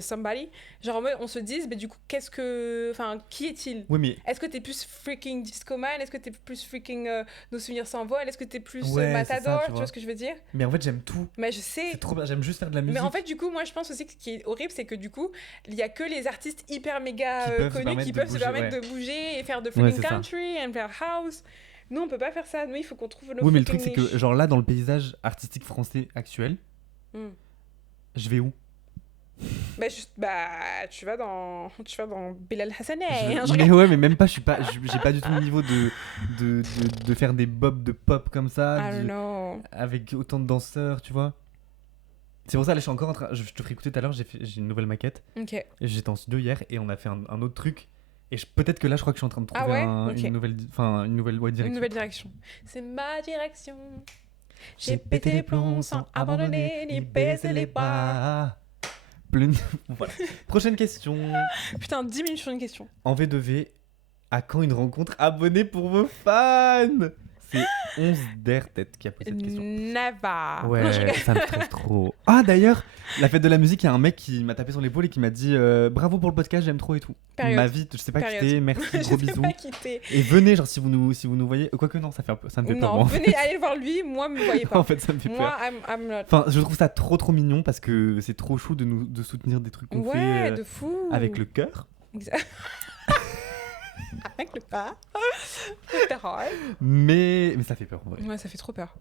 somebody, genre, en mode, on se dise, mais du coup, qui est-il? Oui, mais Est-ce que t'es plus freaking Discoman? Est-ce que t'es plus freaking Nos souvenirs s'envolent? Est-ce que t'es plus Ouais, c'est Matador? ça, Tu vois ce que je veux dire? en fait, j'aime tout. Mais je sais. C'est trop bien, j'aime juste faire de la musique. Mais en fait, du coup, moi, je pense aussi que ce qui est horrible, c'est que du coup, il y a que les artistes hyper méga Qui peuvent se connus permettre qui de peuvent se bouger, permettre ouais. de bouger et faire de Ouais, freaking c'est ça. country et faire house. Nous, on peut pas faire ça. Nous, il faut qu'on trouve nos Oui, mais le truc, c'est freaking que, genre là, dans le paysage artistique français actuel, niches. je vais où? Tu vas dans Bilal Hassanein. Hein, Mais ouais, mais même pas, j'ai pas du tout le niveau de faire des bobs de pop comme ça, I don't know. avec autant de danseurs, tu vois. C'est pour ça, là, je suis encore en train. Je te ferai écouter tout à l'heure, j'ai une nouvelle maquette. Ok. Et j'étais en studio hier et on a fait un autre truc. Et peut-être que là, je crois que je suis en train de trouver Ah ouais? Ok. une nouvelle ouais, Une direction. nouvelle direction. C'est ma direction. J'ai pété les plombs sans abandonner ni baisser les bras. Voilà. Prochaine question. Putain, 10 minutes sur une question. En V2V, à quand une rencontre abonnée pour vos fans? c'est 11 der tête qui a posé cette question. Never. Ouais, Non, je rigole. ça me stresse trop. Ah d'ailleurs, la fête de la musique, il y a un mec qui m'a tapé sur l'épaule et qui m'a dit bravo pour le podcast, j'aime trop et tout. Période. Ma vie, je sais pas Période. quitter, merci, Je gros t'ai bisous. pas quitté. Et venez, genre si vous nous voyez, quoique non, ça me fait peur. Non, Moi. venez aller voir lui, moi, me voyez pas. En fait, ça me fait Moi, peur. I'm not. Enfin, je trouve ça trop mignon parce que c'est trop chou de soutenir des trucs qu'on Ouais, fait de fou. avec le cœur. Exact. Avec le pas. With the heart. Mais ça fait peur en vrai. Ouais, ça fait trop peur.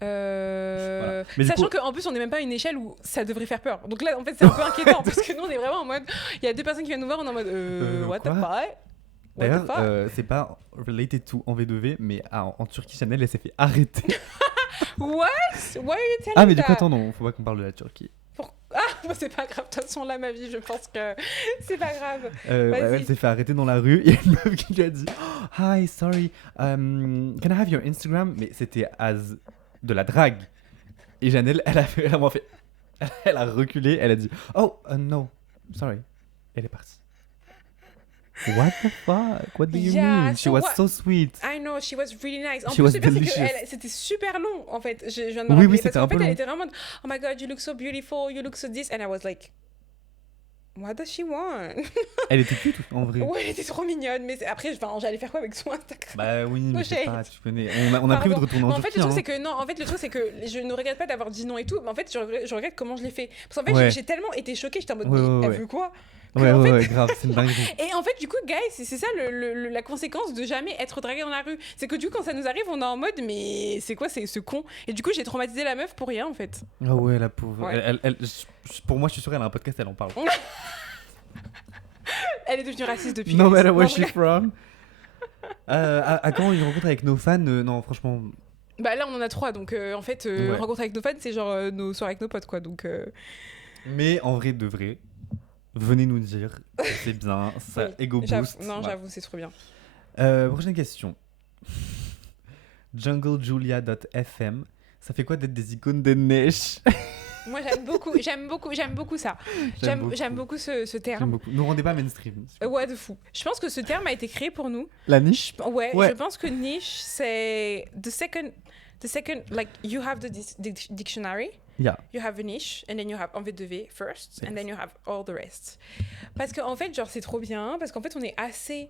Voilà. Mais du Sachant coup- qu'en plus on n'est même pas à une échelle où ça devrait faire peur. Donc là en fait c'est un peu inquiétant parce que nous on est vraiment en mode il y a deux personnes qui viennent nous voir, on est en mode what the quoi fuck. What the D'ailleurs, fuck. c'est pas related to en V2V, mais en Turquie, Chanel, elle s'est fait arrêter. What? Why are you telling Ah, mais du coup, that? attends, non, faut pas qu'on parle de la Turquie. Ah, bah, c'est pas grave, de toute façon là ma vie je pense que c'est pas grave. Ouais, Vas-y. elle s'est fait arrêter dans la rue et une meuf qui lui a dit oh, hi, sorry, can I have your Instagram? Mais c'était as de la drague. Et Janelle, elle a vraiment fait. Elle a reculé, elle a dit oh, no, sorry. Elle est partie. What the fuck? What do you Yeah, mean? She so was what- so sweet. I know, she was really nice. En She plus, was le pire, c'est que delicious. c'était super long, en fait. Je viens de me Oui, rappeler. oui, parce c'était qu'en un peu fait, elle long. était vraiment... Oh my God, you look so beautiful, you look so this. And I was like... What does she want? Elle était cute en vrai. Ouais, elle était trop mignonne. Mais après, j'allais faire quoi avec son Instagram? Bah oui, mais je sais shade. pas, tu connais. On a prévu de Pardon. retourner en Mais en fait, Turquie. le truc, hein. c'est que... Non, en fait, le truc, c'est que je ne regrette pas d'avoir dit non et tout. Mais en fait, je regrette comment je l'ai fait. Parce qu'en fait, Ouais. j'ai tellement été choquée. J'étais en mode, Ouais, mais ouais, elle ouais. veut quoi? Ouais, en ouais, fait- ouais, grave, c'est une dinguerie. Et en fait, du coup, guys, c'est ça la conséquence de jamais être dragué dans la rue. C'est que du coup, quand ça nous arrive, on est en mode, mais c'est quoi, c'est ce con? Et du coup, j'ai traumatisé la meuf pour rien, en fait. Ah ouais, la pauvre. Ouais. Pour moi, je suis sûr, elle a un podcast, elle en parle. Elle est devenue raciste depuis. No guys. matter Non, where je she's from. À quand une rencontre avec nos fans non, franchement. Bah là, on en a 3, donc en fait, Ouais. rencontre avec nos fans, c'est genre nos soirées avec nos potes, quoi. Donc, Mais en vrai, de vrai, venez nous dire que c'est bien, ça Oui, ego boost. non, Voilà. j'avoue, c'est trop bien. Prochaine question. JungleJulia.fm. Ça fait quoi d'être des icônes de neige? Moi, j'aime beaucoup ça. J'aime beaucoup ce J'aime terme. beaucoup. Nous rendez pas mainstream. Ouais, de fou. Je pense que ce terme a été créé pour nous. La niche? Ouais, Ouais. je pense que niche, c'est the second, like, you have the dictionary. Yeah. You have a niche, and then you have envie de V first, and then you have all the rest. Parce qu'en fait, genre, c'est trop bien, parce qu'en fait, on est assez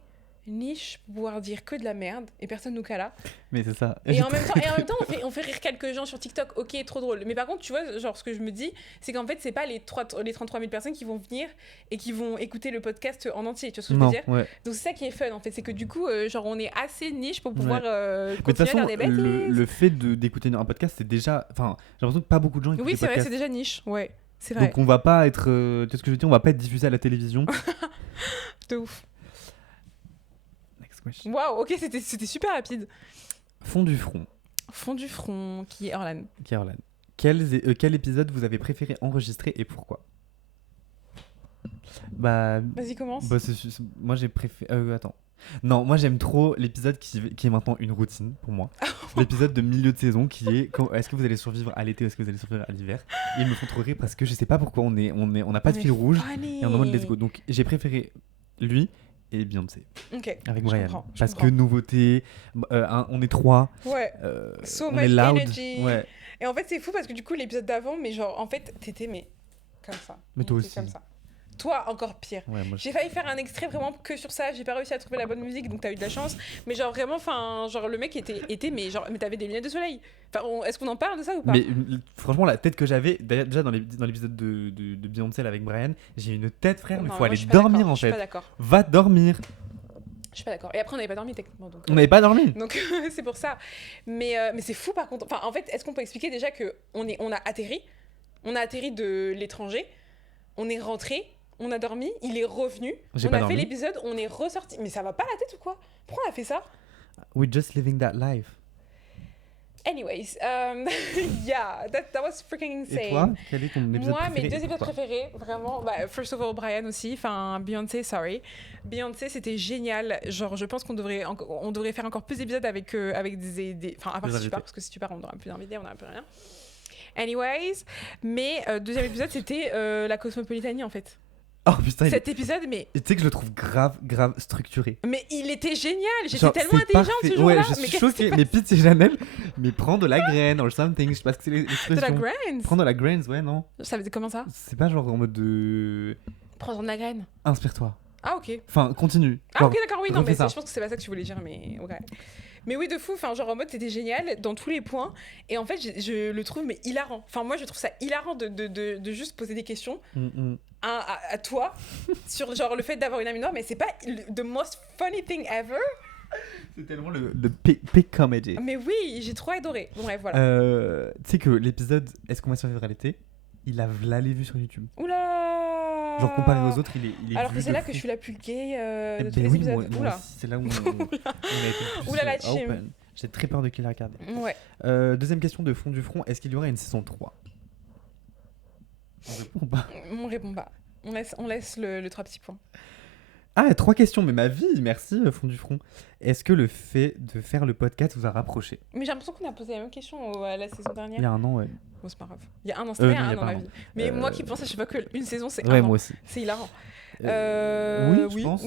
niche pour pouvoir dire que de la merde, et personne nous cala. Mais c'est ça. Et en même temps, on fait rire quelques gens sur TikTok, ok, trop drôle. Mais par contre, tu vois, genre, ce que je me dis, c'est qu'en fait, c'est pas les 33 000 personnes qui vont venir et qui vont écouter le podcast en entier, tu vois ce que je veux Non, dire? ouais. Donc c'est ça qui est fun, en fait, c'est que du coup, genre, on est assez niche pour pouvoir Mais de toute continuer façon, à faire des bêtises. le fait d'écouter un podcast, c'est déjà. Enfin, j'ai l'impression que pas beaucoup de gens écoutent Oui, des c'est vrai, podcasts. c'est déjà niche, ouais, c'est vrai. Donc on va pas être. Tu sais ce que je veux dire? On va pas être diffusé à la télévision. De ouf. Next question. Waouh, ok, c'était super rapide. Fond du front. Fond du front, qui est Orlan. Caroline. Quel épisode vous avez préféré enregistrer et pourquoi? Bah. Vas-y, commence. Moi j'ai préféré. Attends. Non, moi j'aime trop l'épisode qui est maintenant une routine pour moi. L'épisode de milieu de saison qui est est-ce que vous allez survivre à l'été ou est-ce que vous allez survivre à l'hiver? Ils me font trop rire parce que je sais pas pourquoi on n'a pas de fil rouge et on est en mode let's go. Donc j'ai préféré lui et Beyoncé Ok. avec je Brian. comprends, je Parce que comprends. nouveauté, on est 3, Ouais. on So est much loud. energy. Ouais. Et en fait, c'est fou parce que du coup, l'épisode d'avant, mais genre, en fait, t'étais, mais comme ça. Mais toi T'étais aussi. Comme ça. Toi, encore pire. Ouais, moi, J'ai failli faire un extrait vraiment que sur ça. J'ai pas réussi à trouver la bonne musique, donc t'as eu de la chance. Mais genre vraiment, enfin, genre le mec était mais genre, mais t'avais des lunettes de soleil. Enfin, est-ce qu'on en parle de ça ou pas? Mais franchement, la tête que j'avais, déjà dans l'épisode de Beyoncé là, avec Brian, j'ai une tête, frère, mais Non, faut moi, aller je suis pas dormir d'accord, en Je suis fait. pas d'accord. Va dormir. Je suis pas d'accord. Et après, on n'avait pas dormi techniquement, donc. On n'avait pas dormi. Donc c'est pour ça. Mais c'est fou par contre. Enfin, en fait, est-ce qu'on peut expliquer déjà que on a atterri de l'étranger, on est rentré, on a dormi, il est revenu, J'ai on pas a fait dormi. l'épisode, on est ressorti. Mais ça va pas la tête ou quoi? Pourquoi on a fait ça? We're just living that life. Anyways, yeah, that was freaking insane. Et toi, quel est ton épisode Moi, préféré mes deux et épisodes pourquoi? préférés, vraiment, bah, first of all, Brian aussi, enfin, Beyoncé, sorry. Beyoncé, c'était génial. Genre, je pense qu'on devrait faire encore plus d'épisodes avec des. Enfin, à part Des si tu invités. pars, parce que si tu pars, on n'aura plus d'invités, on n'aura plus rien. Anyways, mais deuxième épisode, c'était la Cosmopolitanie, en fait. Oh putain, cet épisode, mais tu sais que je le trouve grave structuré. il était génial. J'étais Genre, tellement c'est intelligente parfait. ce jour-là. Ouais, je mais suis choquée. Mais Pete et Janelle, mais prends de la graine or something. Je sais pas ce que c'est de la l'expression. graine. Prends de la graine, ouais, non. Ça veut dire comment ça? C'est pas genre en mode de. Prendre de la graine. Inspire-toi. Ah, ok. Enfin, continue. Ah, Genre, ok, d'accord, oui, non, refais mais ça. je pense que c'est pas ça que tu voulais dire, mais ok. Mais oui, de fou, enfin, genre en mode, c'était génial dans tous les points. Et en fait, je le trouve, mais hilarant. Enfin, moi, je trouve ça hilarant de juste poser des questions à toi sur genre le fait d'avoir une amie noire, mais c'est pas the most funny thing ever. C'est tellement le peak comedy. Mais oui, j'ai trop adoré. Bon, bref, voilà. Tu sais que l'épisode Est-ce qu'on va survivre à l'été, il a l'allé vu sur YouTube. Oula. Genre comparé aux autres, il est Alors vu que c'est de là fou. que je suis la plus gay Eh de tous ben les oui, épisodes. moi Oula. aussi, c'est là où on a été le plus Oula, la team. open. J'ai très peur de qui la regarder. Ouais. Deuxième question de fond du front, est-ce qu'il y aura une saison 3? On répond pas. On répond pas. On laisse le 3 petits points. Ah, 3 questions, mais ma vie, merci fond du front. Est-ce que le fait de faire le podcast vous a rapproché? Mais j'ai l'impression qu'on a posé la même question à la saison dernière. Il y a un an, ouais. Bon, c'est pas grave. Il y a un an, c'était il y a non, il y un a an pas dans un ma an. vie. Mais moi qui pense à chaque fois qu'une saison, c'est Ouais, un an. moi aussi. C'est hilarant. Oui, je pense.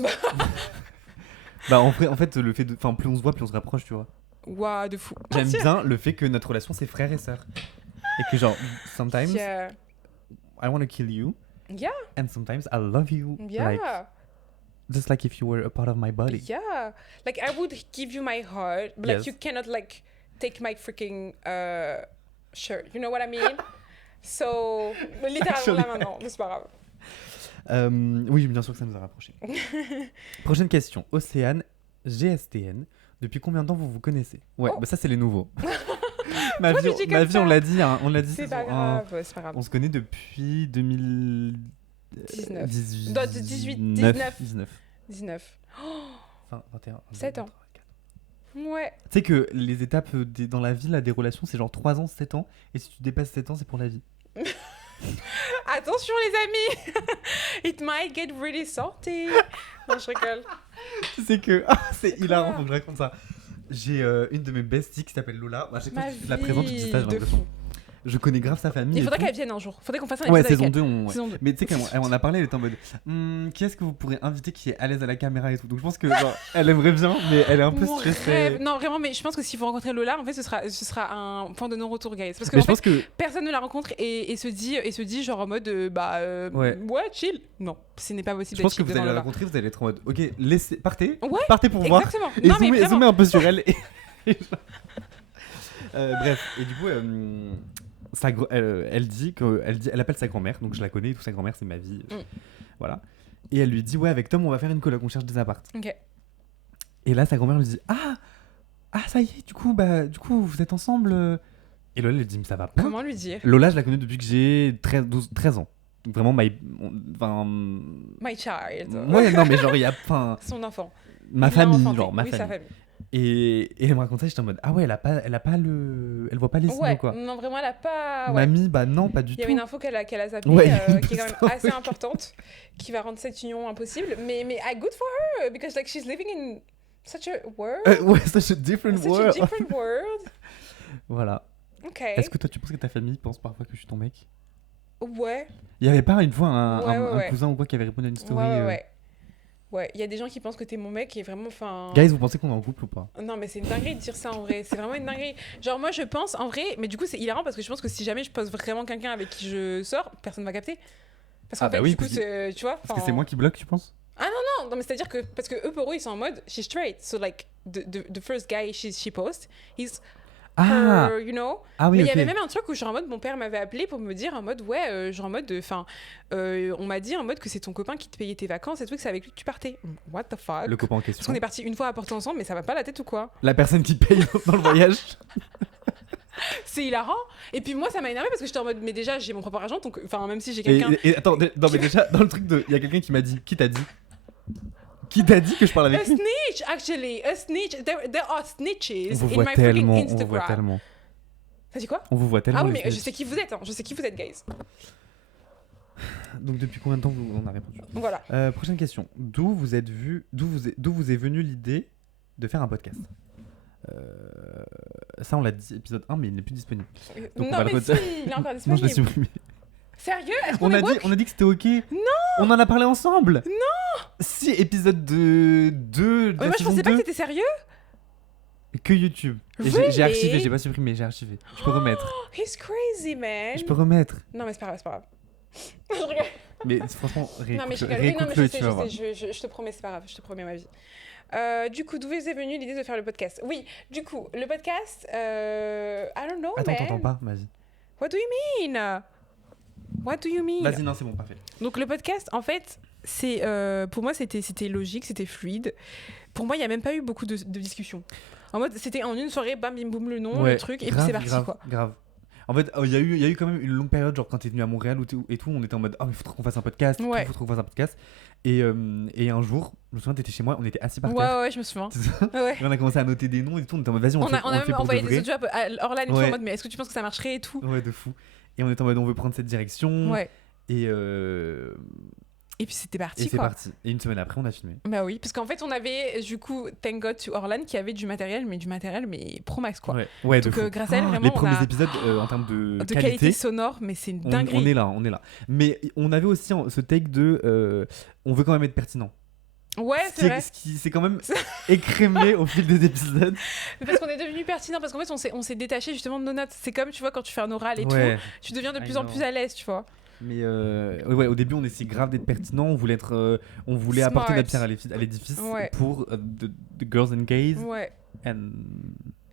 Bah, en fait, le fait de. Enfin, plus on se voit, plus on se rapproche, tu vois. Waouh, de fou. J'aime bien le fait que notre relation, c'est frère et sœur. Et que, genre, sometimes Yeah. I want to kill you. Yeah. And sometimes I love you. Yeah. Like, just like if you were a part of my body. Yeah. Like, I would give you my heart, but like, Yes. you cannot, like, take my freaking shirt. You know what I mean? So, littéralement Actually. là maintenant, mais c'est pas grave. Oui, bien sûr que ça nous a rapprochés. Prochaine question. Océane, GSTN. Depuis combien de temps vous vous connaissez? Ouais, Oh. bah ça, c'est les nouveaux. ma Pourquoi vie, tu dis ma comme vie ça on l'a dit. Hein, on l'a dit. C'est saison pas 1. grave, c'est pas grave. On se connaît depuis 2019. 19. 19. Enfin, 21. 7 ans. Ouais. Tu sais que les étapes dans la vie, là, des relations, c'est genre 3 ans, 7 ans. Et si tu dépasses 7 ans, c'est pour la vie. Attention les amis, it might get really salty. Non, je rigole. Tu sais que. Ah, c'est hilarant, faut que je raconte ça. J'ai une de mes besties qui s'appelle Lola. À chaque fois que je la présente, je dis ça, j'ai de l'impression. fou. Je connais grave sa famille. Il et faudrait tout. qu'elle vienne un jour. Faudrait qu'on fasse un Ouais, épisode saison avec 2, elle. ouais. Saison 2. Mais tu sais qu'elle en a parlé, elle était en mode qui est-ce que vous pourrez inviter qui est à l'aise à la caméra et tout. Donc je pense que genre, elle aimerait bien, mais elle est un peu Mon stressée. rêve. Non, vraiment, mais je pense que si vous rencontrez Lola, en fait, ce sera un point de non-retour, guys. Parce que Mais en je pense fait, que. personne ne la rencontre et se dit genre en mode Ouais. chill. Non, ce n'est pas possible Je d'être pense que chill vous devant allez la Lola. rencontrer, vous allez être en mode ok, laissez, partez. Ouais, Partez pour voir. exactement. Et Non, mais zoomez vraiment. un peu sur elle. Bref, et du coup, elle dit elle appelle sa grand-mère, donc je la connais, tout sa grand-mère, c'est ma vie. Voilà. Et elle lui dit ouais, avec Tom, on va faire une coloc, on cherche des apparts. Ok. Et là, sa grand-mère lui dit ah, ça y est, du coup, vous êtes ensemble. Et Lola, elle dit mais ça va pas. Comment lui dire? Lola, je la connais depuis que j'ai 13 ans. Donc vraiment, My child. ouais, non, mais genre, il y a. Son enfant. Ma Il l'a famille, enfanté. genre, ma Oui, sa famille. famille. Et elle me racontait, j'étais en mode ah ouais, elle voit pas les signaux Ouais, quoi. non, vraiment, elle a pas. Ouais. Mamie, bah non, pas du Il y tout. avait une info qu'elle a zappée, Ouais, il y a une qui est quand même petite assez info. importante, qui va rendre cette union impossible. Mais good for her, because like she's living in such a world, Ouais, such a different such a world. different world. Voilà. Ok. Est-ce que toi, tu penses que ta famille pense parfois que je suis ton mec? Ouais. Il y avait pas une fois un Ouais. cousin ou quoi qui avait répondu à une Ouais, story. ouais. Ouais, il y a des gens qui pensent que t'es mon mec et vraiment, enfin. Guys, vous pensez qu'on est en couple ou pas? Non, mais c'est une dinguerie de dire ça en vrai. C'est vraiment une dinguerie. Genre, moi, je pense en vrai, mais du coup, c'est hilarant parce que je pense que si jamais je pose vraiment quelqu'un avec qui je sors, personne va capter. Parce qu'en Ah bah fait, oui, du coup, parce que- c'est. Tu vois? Parce que enfin, c'est moi qui bloque, tu penses? Non, mais c'est-à-dire que. Parce que eux, pour eux, ils sont en mode, she's straight. So, like, the first guy she posts, he's Ah, her, you know? ah oui, Mais il ok. y avait même un truc où, genre, en mode, mon père m'avait appelé pour me dire, en mode, ouais, genre, en mode, enfin, on m'a dit, en mode, que c'est ton copain qui te payait tes vacances et tout, que c'est avec lui que tu partais. What the fuck? Le copain en Parce question. qu'on est parti une fois à porter ensemble, mais ça va pas la tête ou quoi? La personne qui paye dans le voyage. C'est hilarant. Et puis moi, ça m'a énervé parce que j'étais en mode, mais déjà, j'ai mon propre argent, donc, enfin, même si j'ai quelqu'un. Et attends, non, mais déjà, dans le truc de. Il y a quelqu'un qui m'a dit. Qui t'a dit? Qui t'a dit que je parle A avec lui? snitch, actually, a snitch. There are On snitches vous in voit my tellement, freaking on vous voit Instagram. tellement. T'as dit quoi? On vous voit tellement. Ah oui, les mais je snitch. sais qui vous êtes, hein. Je sais qui vous êtes, guys. Donc depuis combien de temps on a répondu? Voilà. Prochaine question. D'où vous est venue l'idée de faire un podcast? Ça on l'a dit épisode 1 mais il n'est plus disponible. Donc, on non, va mais le si, retirer. il est encore Non, je l'ai disponible. supprimé. Sérieux? Est-ce qu'on est woke? On a dit que c'était ok. Non. On en a parlé ensemble. Non. Si, épisode de 2 de Mais la moi, je saison pensais pas 2. que c'était sérieux. Que YouTube. Et Really? j'ai archivé, j'ai pas supprimé, j'ai archivé. Je peux remettre. He's crazy, man. Je peux remettre. Non, mais c'est pas grave, c'est pas grave. Je rigole. Mais franchement, Non, mais je rigole. Oui, non, mais je sais, je te promets, c'est pas grave, je te promets ma vie. Du coup, d'où est venue l'idée de faire le podcast? Oui, du coup, le podcast, I don't know, Attends, man. t'entends pas, vas-y. What do you mean? What do you mean? Vas-y, non, c'est bon, pas fait. Donc, le podcast, en fait, c'est, pour moi, c'était logique, c'était fluide. Pour moi, il n'y a même pas eu beaucoup de discussions. En mode, c'était en une soirée, bam, bim, boum, le nom, le truc, et puis c'est parti, quoi. Grave. En fait, il y a eu quand même une longue période, genre quand t'es venu à Montréal et tout, on était en mode, oh, mais faut trop qu'on fasse un podcast, Ouais. faut trop qu'on fasse un podcast. Et un jour, je me souviens, t'étais chez moi, on était assis par terre. Ouais, je me souviens. C'est ça. Ouais. Et on a commencé à noter des noms et tout, on était en mode, vas-y, on On le a fait même pour envoyé de des vrai. audios à Orlan et tout, Ouais. en mode, mais est-ce que tu penses que ça marcherait et tout? Ouais, de fou. Et on était en mode, on veut prendre cette direction. Ouais. Et puis c'était parti, c'est quoi. parti. Et une semaine après, on a filmé. Bah oui, parce qu'en fait, on avait, du coup, thank God to Orlan qui avait du matériel, mais pro max, quoi. Ouais, Donc, de fou. grâce à elle, vraiment, les on premiers a épisodes, en termes de qualité sonore, mais c'est une dinguerie. on est là. Mais on avait aussi ce take de on veut quand même être pertinent. Ouais, c'est vrai. Ce qui s'est quand même écrémé au fil des épisodes. Parce qu'on est devenu pertinent, parce qu'en fait, on s'est détaché justement de nos notes. C'est comme, tu vois, quand tu fais un oral et tout, tu deviens de plus en plus à l'aise, tu vois. Mais ouais, au début, on essayait grave d'être pertinent. On voulait apporter notre pierre à l'édifice pour the Girls and Gays. Ouais. And...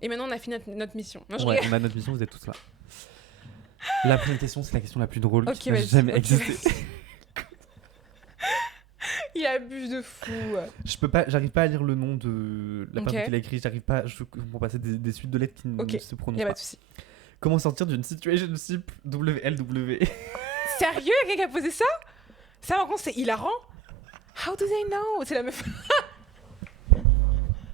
Et maintenant, on a fini notre mission. Non, on a notre mission, vous êtes tous là. La prochaine question, c'est la question la plus drôle qui n'a jamais existé. Il abuse de fou. J'arrive pas à lire le nom de la personne qui l'a écrit. Je comprends pas, c'est des suites de lettres qui ne se prononcent y a pas. pas de souci. Comment sortir d'une situationship WLW? Sérieux, quelqu'un a posé ça? Ça, par contre, c'est hilarant. How do they know? C'est la meuf.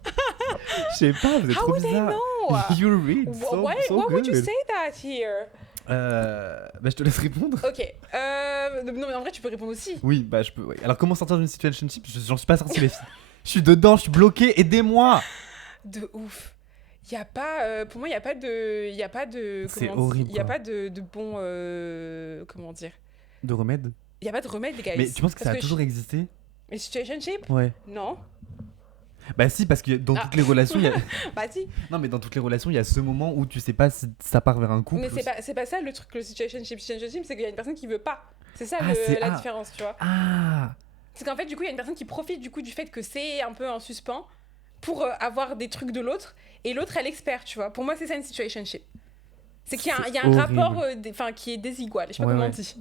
Je sais pas, vous êtes trop bizarre. How would they know? You read so Why good. would you say that here? Bah, je te laisse répondre. Ok. Non, mais en vrai, tu peux répondre aussi. Oui, bah, je peux. Ouais. Alors, comment sortir d'une situationship? J'en suis pas sorti, les filles. Je suis dedans, je suis bloqué, aidez-moi! De ouf. Y a pas, pour moi, il n'y a pas de. C'est horrible. Il n'y a pas de bon. Comment dire? De remède? Il n'y a pas de remède, les gars. Mais tu penses que ça a toujours existé? Les situationship? Ouais. Non. Bah, si, parce que dans toutes les relations, il y a. Bah, si. Non, mais dans toutes les relations, il y a ce moment où tu sais pas si ça part vers un couple. Mais c'est pas ça le truc, le situationship. Situationship, c'est qu'il y a une personne qui veut pas. C'est ça la différence, tu vois. Ah! C'est qu'en fait, du coup, il y a une personne qui profite du fait que c'est un peu en suspens pour avoir des trucs de l'autre, et l'autre, elle expert, tu vois. Pour moi, c'est ça une situationship. C'est qu'il y a un rapport qui est déségal. Je sais pas comment on dit.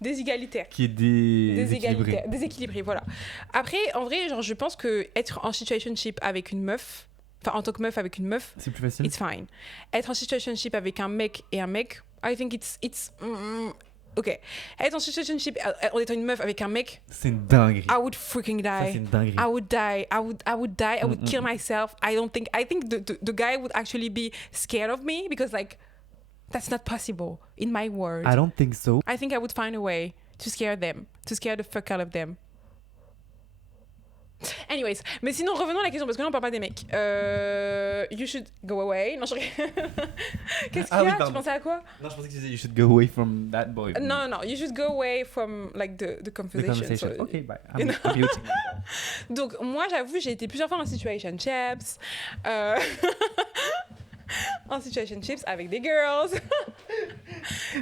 Déségalitaire. Qui est déséquilibré. Déséquilibré, voilà. Après, en vrai, genre, je pense que être en situationship avec une meuf, enfin, en tant que meuf avec une meuf, c'est plus facile. It's fine. Être en situationship avec un mec et un mec, I think it's ok. Être en situationship en étant une meuf avec un mec, c'est une dinguerie. I would freaking die. Ça, c'est une dinguerie. I would die. I would kill myself. I think the guy would actually be scared of me because like that's not possible in my world. I don't think so. I think I would find a way to scare the fuck out of them. Anyways, mais sinon revenons à la question parce que là on parle pas des mecs. You should go away. Non, je Qu'est-ce qu'il y a? Tu pensais à quoi? Non, je pensais que tu disais you should go away from that boy. Non, you should go away from like the conversation. So, okay, bye. I'm muting. Donc moi j'avoue j'ai été plusieurs fois en situationships. En situationships avec des girls.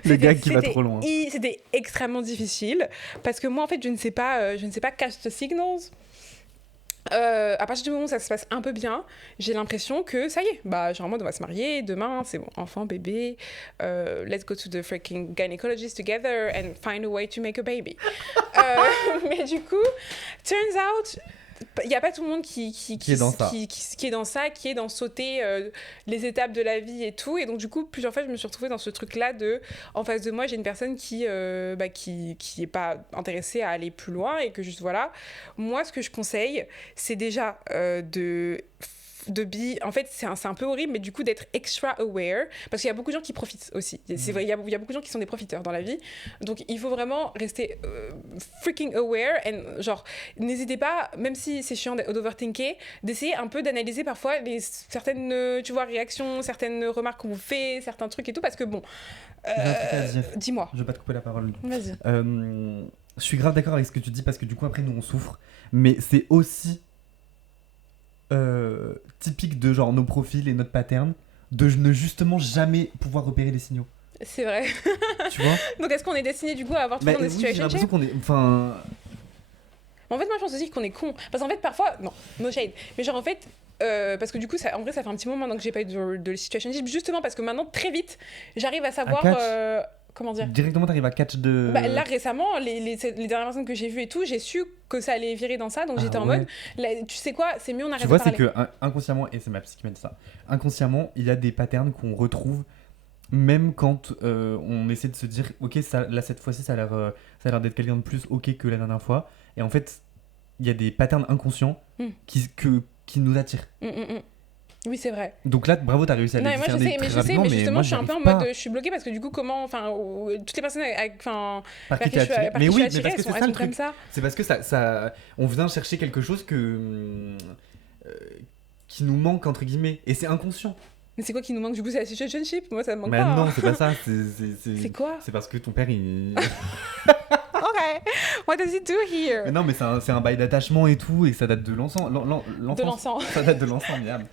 Le gars qui va trop loin. C'était extrêmement difficile parce que moi en fait je ne sais pas catch the signals. À partir du moment où ça se passe un peu bien, j'ai l'impression que ça y est, bah genre en mode on va se marier demain, c'est bon, enfant, bébé, let's go to the freaking gynecologist together and find a way to make a baby. Mais du coup, turns out, il n'y a pas tout le monde qui est dans sauter les étapes de la vie et tout, et donc du coup plusieurs fois je me suis retrouvée dans ce truc là en face de moi j'ai une personne qui est pas intéressée à aller plus loin et que juste voilà, moi ce que je conseille c'est déjà de en fait, c'est un peu horrible, mais du coup, d'être extra aware, parce qu'il y a beaucoup de gens qui profitent aussi. C'est vrai, il y a beaucoup de gens qui sont des profiteurs dans la vie. Donc, il faut vraiment rester freaking aware. Et genre, n'hésitez pas, même si c'est chiant d'overthinker, d'essayer un peu d'analyser parfois certaines, tu vois, réactions, certaines remarques qu'on vous fait, certains trucs et tout, parce que bon. J'ai un truc à dire. Dis-moi. Je vais pas te couper la parole. Vas-y. Je suis grave d'accord avec ce que tu dis parce que du coup, après, nous, on souffre. Mais c'est aussi typique de genre nos profils et notre pattern de ne justement jamais pouvoir repérer les signaux. C'est vrai. Tu vois. Donc est-ce qu'on est destiné du coup à avoir tout le temps des Oui, j'ai situations l'impression qu'on est... Enfin... En fait, moi, je pense aussi qu'on est con. Parce qu'en fait, parfois... Non, no shade. Mais genre, en fait... parce que du coup, en vrai, ça fait un petit moment maintenant que j'ai pas eu de situationship. Justement parce que maintenant, très vite, j'arrive à savoir... comment dire ? Directement, t'arrives à catch de... Bah, là, récemment, les dernières personnes que j'ai vues et tout, j'ai su que ça allait virer dans ça. Donc j'étais en mode... Là, tu sais quoi ? C'est mieux, on arrête de parler. Tu vois, c'est que inconsciemment... Et c'est ma psy qui m'a dit ça. Inconsciemment, il y a des patterns qu'on retrouve même quand on essaie de se dire ok, ça, là cette fois-ci ça a l'air d'être quelqu'un de plus ok que la dernière fois, et en fait il y a des patterns inconscients qui nous attirent. Oui, c'est vrai. Donc là, bravo, t'as réussi à les discerner très rapidement, mais justement, moi, je suis un peu en mode, je suis bloquée parce que du coup, comment, enfin, toutes les personnes, par qui t'es attirée. Mais oui, mais parce que c'est ça le truc. Ça. C'est parce que ça, on vient chercher quelque chose qui nous manque entre guillemets, et c'est inconscient. Mais c'est quoi qui nous manque du coup? C'est la situationship? Moi, ça me manque pas. pas. Non, c'est pas ça. C'est quoi? C'est parce que ton père, il. Ok. What does he do here? Mais non, mais c'est un bail d'attachement et tout, et ça date de l'encens. De l'encens. Ça date de l'encens, miam.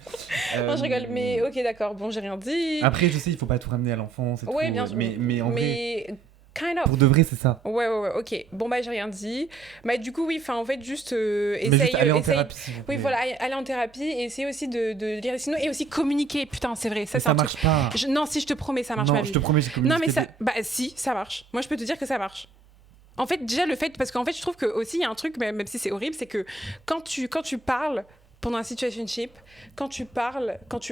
Non, je rigole, mais ok, d'accord. Bon, j'ai rien dit. Après, je sais, il faut pas tout ramener à l'enfance. Ouais, bien sûr. Mais en vrai. Kind of. Pour de vrai, c'est ça. Ouais, ok. Bon, bah, j'ai rien dit. Bah, du coup, oui, enfin, en fait, juste essaye. Aller en thérapie, s'il vous plaît. Oui, voilà, aller en thérapie et essayer aussi de lire les signaux et aussi communiquer. Putain, c'est vrai. Ça marche truc. pas. Non, si, je te promets, ça marche pas. Non, je te promets, j'ai communiqué. Non, mais ça. Bah, si, ça marche. Moi, je peux te dire que ça marche. En fait, déjà, le fait. Parce qu'en fait, je trouve que aussi, il y a un truc, même si c'est horrible, c'est que quand tu parles pendant un situationship, quand tu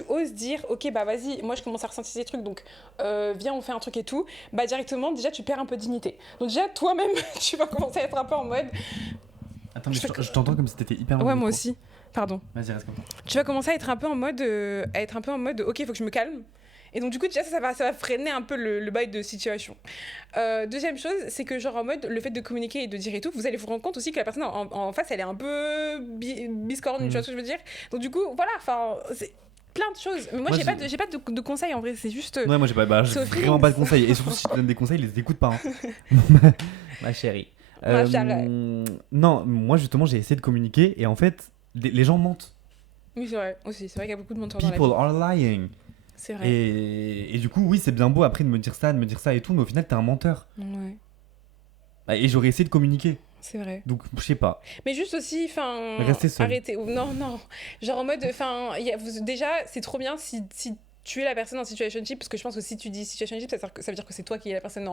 oses dire ok, bah vas-y, moi je commence à ressentir ces trucs, donc viens, on fait un truc et tout, bah directement déjà tu perds un peu de dignité. Donc déjà toi-même tu vas commencer à être un peu en mode. Attends, mais je t'entends comme si t'étais hyper. Ouais, moi aussi. Pardon. Vas-y, reste comme ça. Tu vas commencer à être un peu en mode ok, faut que je me calme. Et donc du coup déjà ça va freiner un peu le bail de situation. Deuxième chose, c'est que genre en mode le fait de communiquer et de dire et tout, vous allez vous rendre compte aussi que la personne en face elle est un peu biscornue, tu vois ce que je veux dire. Donc du coup voilà, enfin c'est plein de choses. Mais moi j'ai pas de conseils en vrai, c'est juste. Ouais, moi j'ai vraiment pas de conseils. Et surtout si je te donne des conseils, les écoute pas. Hein. Ma chérie. Non, moi justement j'ai essayé de communiquer et en fait les gens mentent. Oui, c'est vrai aussi, c'est vrai qu'il y a beaucoup de menteurs dans la vie. People are lying. C'est vrai. Et du coup, oui, c'est bien beau après de me dire ça et tout, mais au final, t'es un menteur. Ouais. Et j'aurais essayé de communiquer. C'est vrai. Donc, je sais pas. Mais juste aussi, enfin. Restez seul. Arrêtez. Non. Genre en mode, enfin, déjà, c'est trop bien si tu es la personne en situationship, parce que je pense que si tu dis situationship, ça veut dire que c'est toi qui es la personne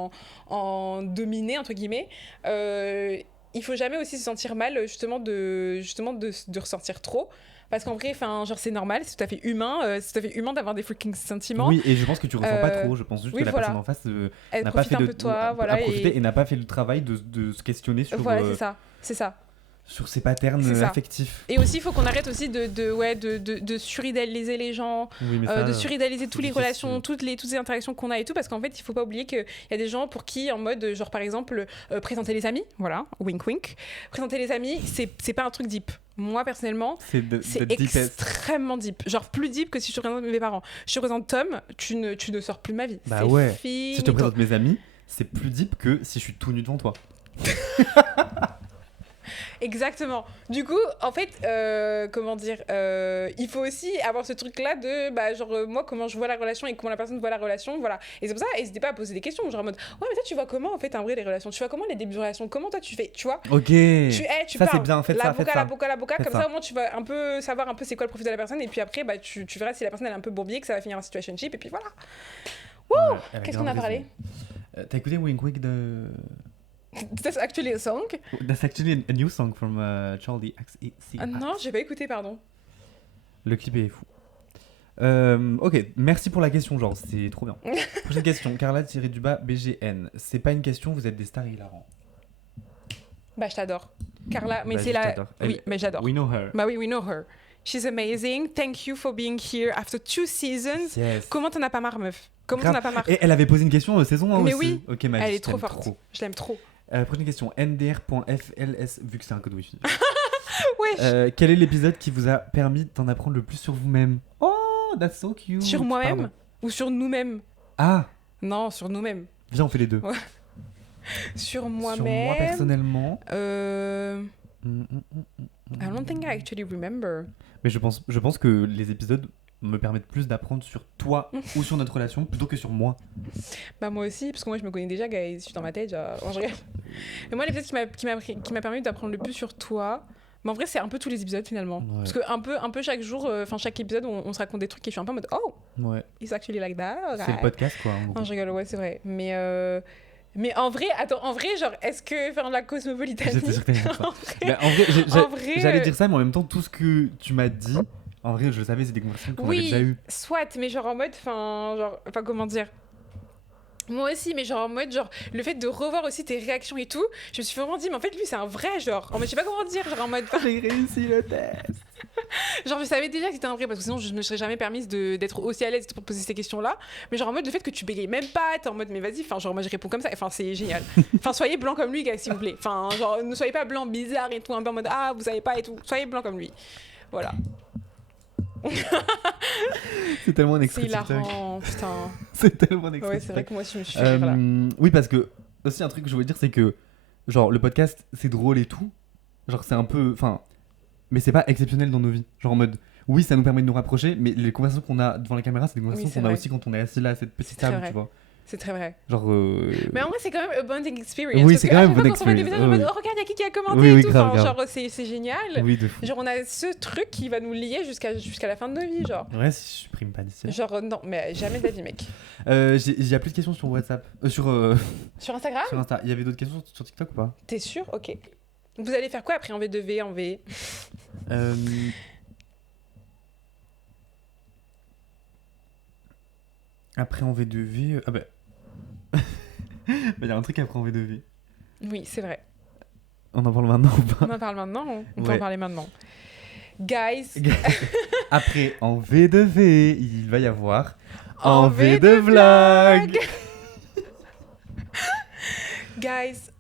en dominé, entre guillemets. Il faut jamais aussi se sentir mal, justement de ressentir trop. Parce qu'en vrai, genre, c'est normal, c'est tout à fait humain, d'avoir des freaking sentiments. Oui, et je pense que tu ressens pas trop. Je pense juste que la personne en face n'a pas fait et n'a pas fait le travail de se questionner sur. Voilà, c'est ça. Sur ses patterns affectifs. Et aussi, il faut qu'on arrête aussi de suridéaliser les gens, de suridéaliser toutes les relations, toutes les interactions qu'on a et tout, parce qu'en fait, il faut pas oublier qu'il y a des gens pour qui, en mode, genre par exemple, présenter les amis, voilà, wink wink, présenter les amis, c'est pas un truc deep. Moi, personnellement, c'est extrêmement deep. Genre plus deep que si je te présente mes parents. Je te présente Tom, tu ne sors plus de ma vie. Bah ouais. Si je te présente mes amis, c'est plus deep que si je suis tout nu devant toi. Exactement. Du coup, en fait, comment dire, il faut aussi avoir ce truc-là de, genre, moi, comment je vois la relation et comment la personne voit la relation, voilà. Et c'est pour ça, n'hésitez pas à poser des questions, genre en mode, ouais, mais toi, tu vois comment, en fait, en vrai, les relations, tu vois comment les débuts de relation, comment toi, tu fais, tu vois. Ok. Tu ça, parles. c'est bien, faites la ça. boca, comme ça, au moins, tu vas un peu savoir un peu c'est quoi le profil de la personne, et puis après, bah, tu verras si la personne, elle est un peu bourbier, que ça va finir en situationship, et puis voilà. Wouh! Qu'est-ce qu'on a parlé? T'as écouté Wink Wink de... That's actually a song. That's actually a new song from Charlie XCX. Ah non, j'ai pas écouté, pardon. Le clip est fou. Ok, merci pour la question, genre, c'est trop bien. Prochaine question, Carla-du-bas BGN. C'est pas une question, vous êtes des stars hilarants. Bah, je t'adore. Carla, mais c'est la... Oui, mais j'adore. We know her. Bah oui, we know her. She's amazing. Thank you for being here after 2 seasons. Yes. Comment t'en as pas marre, meuf? Comment Grave. t'en as pas marre? Et elle avait posé une question saison 1 Mais aussi. oui. Ok, Maëlle, Elle est je trop t'aime forte. trop. Je l'aime trop. Prochaine question. ndr.fls, vu que c'est un code wifi. Wesh. Quel est l'épisode qui vous a permis d'en apprendre le plus sur vous-même? Oh, that's so cute. Sur moi-même Pardon. ou sur nous-mêmes? Ah, Non, sur nous-mêmes. viens, on fait les deux. Ouais. Sur moi-même. Sur moi personnellement. I don't think I actually remember. Mais je pense que les épisodes me permettent plus d'apprendre sur toi ou sur notre relation plutôt que sur moi. Bah moi aussi, parce que moi je me connais déjà, guys. Je suis dans ma tête, genre... Oh, je rigole. Mais moi, l'épisode qui m'a permis d'apprendre le plus sur toi... Mais en vrai, c'est un peu tous les épisodes finalement. Ouais. Parce que un peu chaque jour, enfin chaque épisode, on se raconte des trucs et je suis un peu en mode oh, Ouais. it's actually like that. C'est le podcast, quoi. en gros. Non, je rigole, ouais, c'est vrai. Mais en vrai, genre, est-ce que faire la cosmopolitanie J'étais sûr que t'allais dire ça. En vrai, Mais en vrai, en vrai, j'allais dire ça, mais en même temps, tout ce que tu m'as dit, en vrai, je le savais, c'est des conversations qu'on avait déjà eues. soit, mais genre en mode, enfin, comment dire. Moi aussi, mais genre en mode, genre, le fait de revoir aussi tes réactions et tout, je me suis vraiment dit, mais en fait, lui, c'est un vrai, genre, en mode, je sais pas comment dire, genre en mode, J'ai réussi le test. genre, je savais déjà que c'était un vrai, parce que sinon, je me serais jamais permise d'être aussi à l'aise pour poser ces questions-là, mais genre en mode, le fait que tu bégayes même pas, t'es en mode, mais vas-y, enfin, genre, moi, je réponds comme ça, enfin, c'est génial. Enfin, soyez blanc comme lui, gars, s'il vous plaît. Enfin, genre, ne soyez pas blanc bizarre et tout, un peu en mode, ah, vous savez pas et tout, soyez blanc comme lui. Voilà. C'est tellement un C'est extrait TikTok. hilarant, putain. C'est tellement un extrait Ouais, c'est vrai TikTok. que moi aussi, je me suis fait rire là. Oui, parce que aussi un truc que je voulais dire, c'est que genre le podcast, c'est drôle et tout. Genre c'est un peu, enfin, mais c'est pas exceptionnel dans nos vies. Genre en mode, oui, ça nous permet de nous rapprocher, mais les conversations qu'on a devant la caméra, c'est des conversations c'est qu'on a vrai. aussi quand on est assis là à cette petite C'est très table, vrai. tu vois. C'est très vrai. Genre. Mais en vrai, c'est quand même a bonding experience. Oui, parce c'est que quand à même chaque fois bonne qu'on se fait des experience, messages en mode, oui. oh, regarde, il y a qui a commenté Oui, et oui, tout. grave, Enfin, grave. genre, c'est génial. Oui, de fou. Genre, on a ce truc qui va nous lier jusqu'à la fin de nos vies, genre. Ouais, si je supprime pas d'ici. Genre, non, mais jamais de la vie, mec. J'ai plus de questions sur WhatsApp. Sur Sur Instagram, Insta. Il y avait d'autres questions sur TikTok ou pas? t'es sûr? Ok. Vous allez faire quoi après en V2V, en V? Après en V2V. Ah bah. Il y a un truc après en V2V. Oui, c'est vrai. On en parle maintenant ou pas? On en parle maintenant, on peut Ouais. en parler maintenant. Guys, Après en V2V, il va y avoir En en V V de vlog. Guys,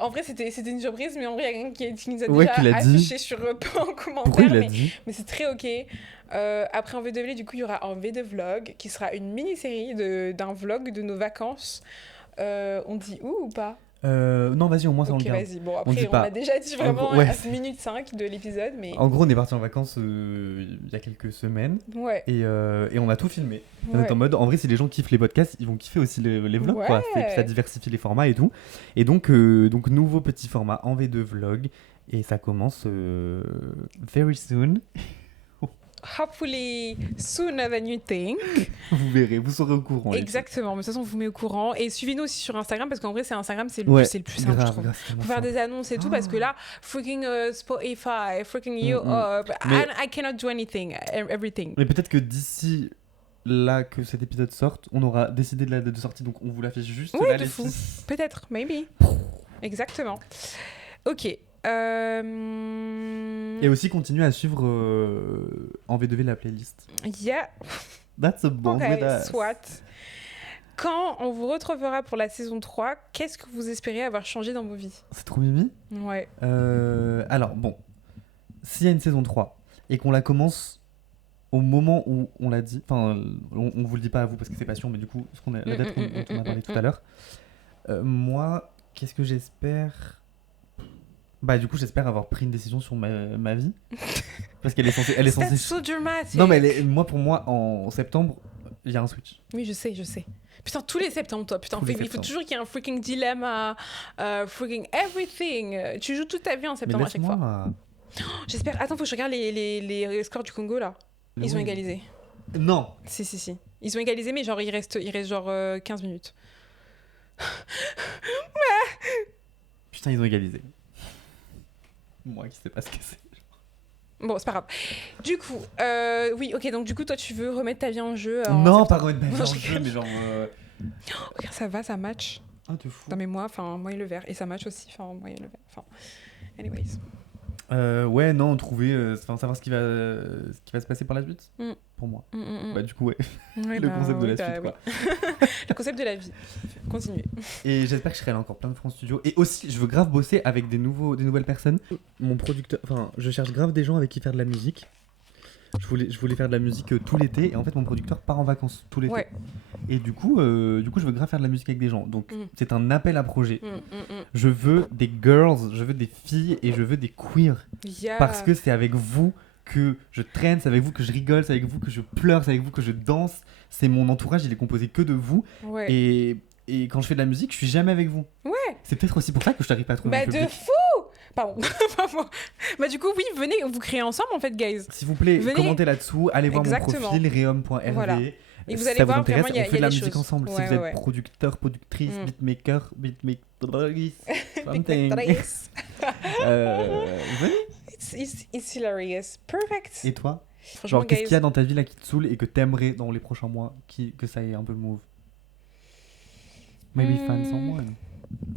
en vrai c'était une surprise, mais en vrai il y a quelqu'un qui nous a Ouais, déjà qui l'a dit. affiché sur en commentaire. Pourquoi il l'a mais dit? mais c'est très ok. Après en V2V, du coup il y aura en V2 vlog qui sera une mini-série d'un vlog de nos vacances. On dit où ou pas? Non, vas-y, au moins ça on Ok, le garde. vas-y. Bon, dit après on pas. a déjà dit vraiment gros, ouais. à minute 5 de l'épisode, mais En gros, on est parti en vacances il y a quelques semaines ouais. et on a tout filmé. On Ouais. est en mode, en vrai, si les gens kiffent les podcasts, ils vont kiffer aussi les vlogs, quoi. Ouais. Ça diversifie les formats et tout. Et donc nouveau petit format en V2 vlog. Et ça commence very soon. Hopefully sooner than you think. Vous verrez, vous serez au courant. les filles. Exactement, mais de toute façon, on vous met au courant. Et suivez-nous aussi sur Instagram, parce qu'en vrai, Instagram, c'est le, Ouais, c'est le plus simple, je grave, trouve. grave, c'est tellement Pour faire simple. des annonces et tout, parce que là, freaking Spotify, freaking you up, Mais- I cannot do anything, everything. Mais peut-être que d'ici là que cet épisode sorte, on aura décidé de la date de sortie, donc on vous l'affiche juste Ouais, là, de les fou. filles. Peut-être, maybe. Exactement. Ok. Et aussi continuer à suivre en V2V la playlist. Yeah. That's a bond with Ok, us. soit. Quand on vous retrouvera pour la saison 3, qu'est-ce que vous espérez avoir changé dans vos vies? C'est trop mimi. Ouais. Alors bon, s'il y a une saison 3 et qu'on la commence au moment où on l'a dit, enfin on vous le dit pas à vous parce que c'est pas sûr, mais du coup la date dont on a parlé tout à l'heure, moi qu'est-ce que j'espère? Bah du coup j'espère avoir pris une décision sur ma vie parce qu'elle est censée That's so dramatic. non mais pour moi en septembre il y a un switch. Oui, je sais. Putain, tous les septembre, toi. Putain, Tous les il faut septembre. toujours qu'il y ait un freaking dilemme freaking everything. Tu joues toute ta vie en Mais septembre à chaque fois. laisse-moi. J'espère. Attends, faut que je regarde les scores du Congo là. Ils ont Oui. égalisé. Non. Si. Ils ont égalisé, mais genre il reste genre 15 minutes. Putain ils ont égalisé. Moi qui sais pas ce que c'est. Bon, c'est pas grave. Du coup, oui, ok, donc du coup, toi, tu veux remettre ta vie en jeu Non, septembre. pas remettre ma vie Non, en je jeu, rigole. mais genre. Regarde, ça va, ça match. Ah, de fou. Non, mais moi et le vert. Et ça match aussi, moi et le vert. Anyways. Ouais, non, trouver, savoir ce qui va se passer par la suite, pour moi. Bah du coup, ouais, Ouais, le concept de la suite, quoi. Le concept de la vie. Continuez. Et j'espère que je serai là encore plein de fois en studio. Et aussi, je veux grave bosser avec des nouvelles personnes. Mon producteur, enfin, je cherche grave des gens avec qui faire de la musique. Je voulais faire de la musique tout l'été, et en fait, mon producteur part en vacances tout l'été. Ouais. Et du coup, je veux grave faire de la musique avec des gens. Donc, c'est un appel à projet. Je veux des girls, je veux des filles, et je veux des queers. Yeah. Parce que c'est avec vous que je traîne, c'est avec vous que je rigole, c'est avec vous que je pleure, c'est avec vous que je danse. C'est mon entourage, il est composé que de vous. Ouais. Et quand je fais de la musique, je suis jamais avec vous. Ouais. C'est peut-être aussi pour ça que je t'arrive pas à trouver un Bah, de public. fou! Pardon. Bah, du coup, oui, venez, vous créez ensemble, en fait, guys. S'il vous plaît, Venez. commentez là-dessous, allez voir Exactement. mon profil, reum.rv. Voilà. Et vous Si allez ça voir, vous intéresse, vraiment, il y a on fait de la musique choses. ensemble. Si Ouais, vous êtes ouais. producteur, productrice, beatmaker, something. Hilarious. Venez. It's hilarious. Perfect. Et toi? Franchement, Genre, qu'est-ce guys. qu'il y a dans ta vie là qui te saoule et que t'aimerais dans les prochains mois que ça ait un peu move? Maybe find someone.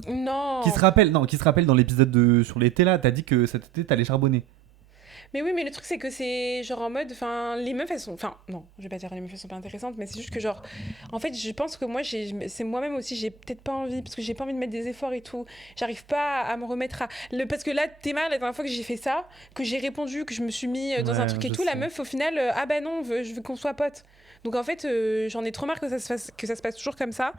Non. Qui se rappelle dans l'épisode sur l'été là, t'as dit que cet été t'allais charbonner. Mais oui, mais le truc, c'est que c'est genre en mode. Enfin, les meufs, elles sont. Enfin, non, je vais pas dire les meufs, elles sont pas intéressantes, mais c'est juste que, genre. En fait, je pense que moi, c'est moi-même aussi, j'ai peut-être pas envie, parce que j'ai pas envie de mettre des efforts et tout. J'arrive pas à me remettre à. Parce que là, Théma, la dernière fois que j'ai fait ça, que j'ai répondu, que je me suis mis dans un Ouais, truc et je tout, la sais. meuf, au final, ah bah non, je veux qu'on soit potes. Donc en fait, j'en ai trop marre que ça se passe toujours comme ça.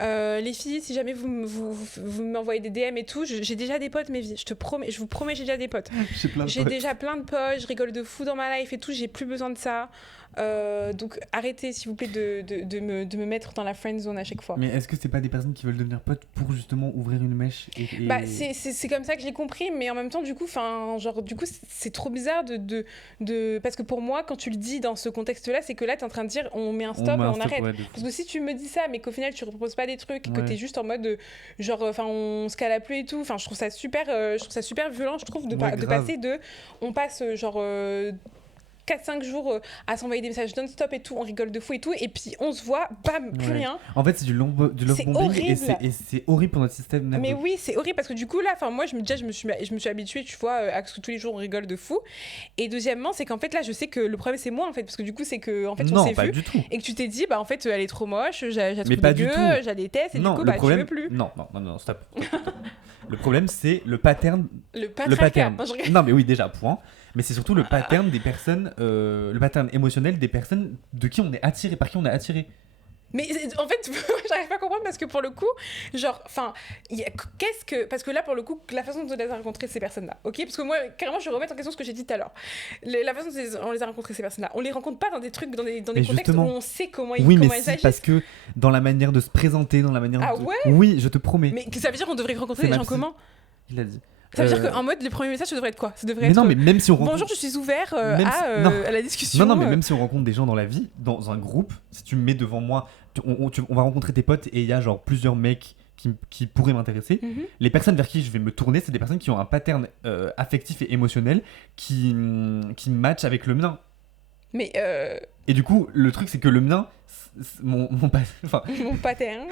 Les filles, si jamais vous m'envoyez des DM et tout, j'ai déjà des potes, mes vies. Je vous promets, j'ai déjà des potes. J'ai plein de J'ai potes. déjà plein de potes, je rigole de fou dans ma life et tout, j'ai plus besoin de ça. Donc arrêtez s'il vous plaît de me mettre dans la friend zone à chaque fois. Mais est-ce que c'est pas des personnes qui veulent devenir potes pour justement ouvrir une mèche et... Bah c'est comme ça que j'ai compris, mais en même temps du coup c'est trop bizarre de parce que pour moi quand tu le dis dans ce contexte-là, c'est que là t'es en train de dire on met un stop et on arrête. Ouais, de fou. Parce que si tu me dis ça, mais qu'au final tu proposes pas des trucs, et que Ouais. t'es juste en mode genre enfin on se cale à plus et tout, enfin je trouve ça super violent, je trouve de Ouais, de grave. passer on passe genre 4-5 jours à s'envoyer des messages non-stop et tout, on rigole de fou et tout, et puis on se voit, bam, plus Ouais. rien. En fait, c'est du love C'est bombing horrible. et c'est horrible pour notre système nerveux. Mais oui, c'est horrible parce que du coup là, enfin moi je me suis habituée, tu vois, à ce que tous les jours on rigole de fou. Et deuxièmement, c'est qu'en fait là, je sais que le problème c'est moi en fait, parce que du coup c'est que en fait on Non, s'est pas vu du tout. et que tu t'es dit bah en fait elle est trop moche, j'ai Mais trouvé pas du dégueu, tout. je la déteste et Non, du coup le bah problème... tu veux plus. Non, stop. Le problème, c'est le pattern. Le Le patriarcat. pattern. Non, je rigole. Non, mais oui, déjà, point. Mais c'est surtout le pattern des personnes, le pattern émotionnel des personnes de qui on est attiré, par qui on est attiré. Mais en fait, j'arrive pas à comprendre parce que pour le coup, genre, enfin, parce que là, pour le coup, la façon dont on les a rencontrés, ces personnes-là, ok? Parce que moi, carrément, je vais remettre en question ce que j'ai dit tout à l'heure. La façon dont on les a rencontrés, ces personnes-là, on les rencontre pas dans des trucs, dans des Mais contextes justement. où on sait comment Oui, mais comment elles si, agissent. parce que dans la manière de se présenter, dans la manière Ah de... ouais. Oui, je te promets. Mais ça veut dire qu'on devrait rencontrer C'est des ma gens psy. comment? Il a dit. Ça veut dire qu'en mode, le premier message, ça devrait être quoi? Ça devrait Mais être. non, mais même si on rencontre... Bonjour, je suis ouvert Même si- non. à la discussion. Non, mais même si on rencontre des gens dans la vie, dans un groupe, si tu me mets devant moi, on va rencontrer tes potes et il y a genre plusieurs mecs qui pourraient m'intéresser. Mhm. Les personnes vers qui je vais me tourner, c'est des personnes qui ont un pattern affectif et émotionnel qui match avec le mien. Mais Et du coup, le truc, c'est que le mien, enfin, mon pattern.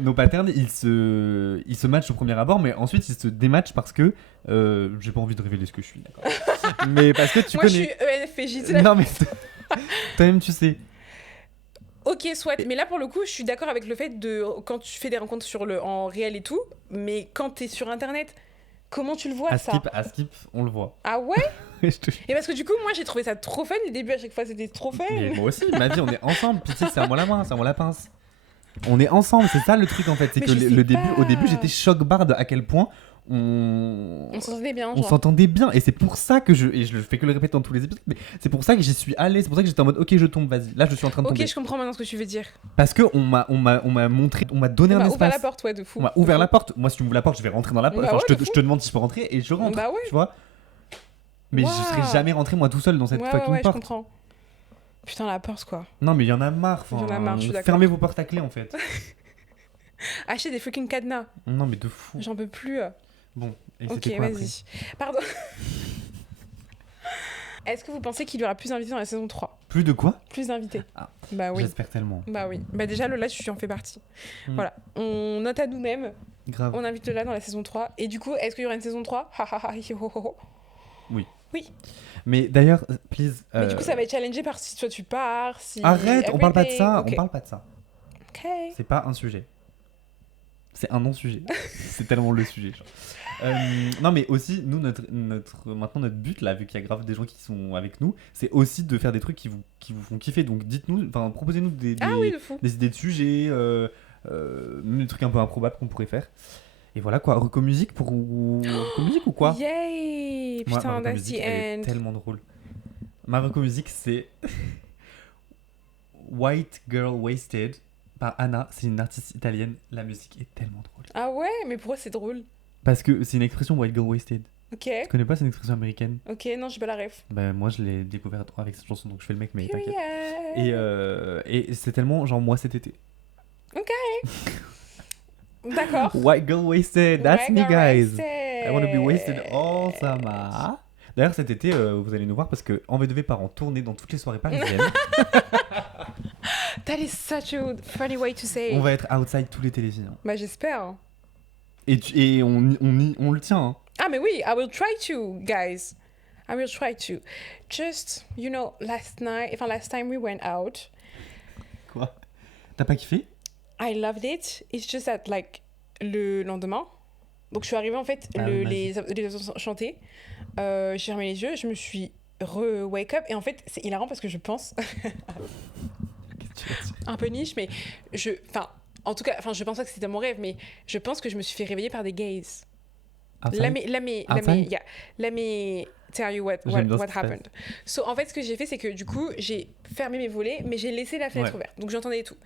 nos patterns, ils se matchent au premier abord, mais ensuite ils se dématchent parce que j'ai pas envie de révéler ce que je suis, d'accord. Mais parce que tu Moi, connais. je suis ENFJ. Non, mais toi-même, tu sais. Ok, soit. Mais là, pour le coup, je suis d'accord avec le fait de quand tu fais des rencontres en réel et tout, mais quand t'es sur Internet, comment tu le vois À ça? skip, on le voit. Ah ouais? Je te- Et parce que du coup, moi, j'ai trouvé ça trop fun. Les débuts à chaque fois, c'était trop fun. Mais moi aussi, ma vie, on est ensemble. Puis tu sais, c'est à moi la main, c'est à moi la pince. On est ensemble, c'est ça le truc en fait. C'est Mais que je sais au pas. début, j'étais choc-barde à quel point on s'entendait bien, on genre. s'entendait bien. Et c'est pour ça que et je fais que le répéter dans tous les épisodes, mais c'est pour ça que j'y suis allé. C'est pour ça que j'étais en mode, ok, je tombe, vas-y. Là, je suis en train de Ok, tomber. je comprends maintenant ce que tu veux dire. Parce que on m'a montré, on m'a donné On un m'a ouvert la espace. porte, ouais, de fou. On m'a ouvert la porte. Moi, si tu m'ouvres la porte, je vais rentrer dans la porte. Bah Enfin, ouais, je te demande si je peux rentrer et je rentre. Bah ouais. Tu vois. Mais je serais Waouh. jamais rentré moi tout seul dans cette Ouais, fucking ouais, je porte. comprends. Putain, la porte, quoi. Non, mais il y en a marre. Il y en a marre, je suis d'accord. Fermez vos portes à clé en fait. Achetez des fucking cadenas. Non, mais de fou. J'en peux plus. Bon, et Ok, c'était quoi après? vas-y. Pardon. Est-ce que vous pensez qu'il y aura plus d'invités dans la saison 3? Plus de quoi? Plus d'invités. Ah, Bah oui. J'espère tellement. Bah oui. Bah déjà, Lola, tu en fais partie. Mm. Voilà. On note à nous-mêmes. Grave. On invite Lola dans la saison 3. Et du coup, est-ce qu'il y aura une saison 3? Ha ha ha hi ho ho ho. Mais d'ailleurs, please. Mais du coup, ça va être challengé par si toi tu pars, si... Arrête, on parle pas de ça. Ok. On parle pas de ça. Ok. C'est pas un sujet. C'est un non-sujet. C'est tellement le sujet. Genre. Non, mais aussi, nous, maintenant, notre but, là, vu qu'il y a grave des gens qui sont avec nous, c'est aussi de faire des trucs qui vous font kiffer. Donc, dites-nous, enfin, proposez-nous Ah oui, de fou. des idées de sujets, même des trucs un peu improbables qu'on pourrait faire. Et voilà quoi, reco musique reco musique ou quoi? Yay! Moi, Putain, ma reco that's musique, the elle est end. tellement drôle. Ma reco musique, c'est White Girl Wasted par Anna. C'est une artiste italienne. La musique est tellement drôle. Ah ouais, mais pourquoi c'est drôle? Parce que c'est une expression White Girl Wasted. Ok, Tu connais pas, c'est une expression américaine. ok, non, j'ai pas la ref. Ben, moi, je l'ai découverte avec cette chanson, donc je fais le mec, mais t'inquiète. Period. Et c'est tellement genre moi cet été. D'accord. White Girl Wasted, that's Ouais, me, girl, guys. wasted. I wanna be wasted all summer. D'ailleurs, cet été, vous allez nous voir parce que En V2V part en tournée dans toutes les soirées parisiennes. That is such a funny way to say. On va être outside tous les télévisions. Bah j'espère. Et on le tient. Hein. Ah mais oui, I will try to, guys. I will try to. Just, you know, last time we went out, Quoi? T'as pas kiffé? I loved it. It's just that, like, le lendemain, donc je suis arrivée en fait, Ah, les chanter. J'ai fermé les yeux, je me suis re-wake up. Et en fait, c'est hilarant parce que je pense, Qu'est-ce que tu veux dire? un peu niche, mais en tout cas, je pense pas que c'était mon rêve, mais je pense que je me suis fait réveiller par des gays. Outside? Let me tell you what J'aime bien ce qui se passe. happened. So, en fait, ce que j'ai fait, c'est que du coup, j'ai fermé mes volets, mais j'ai laissé la fenêtre Ouais. ouverte. Donc, j'entendais tout.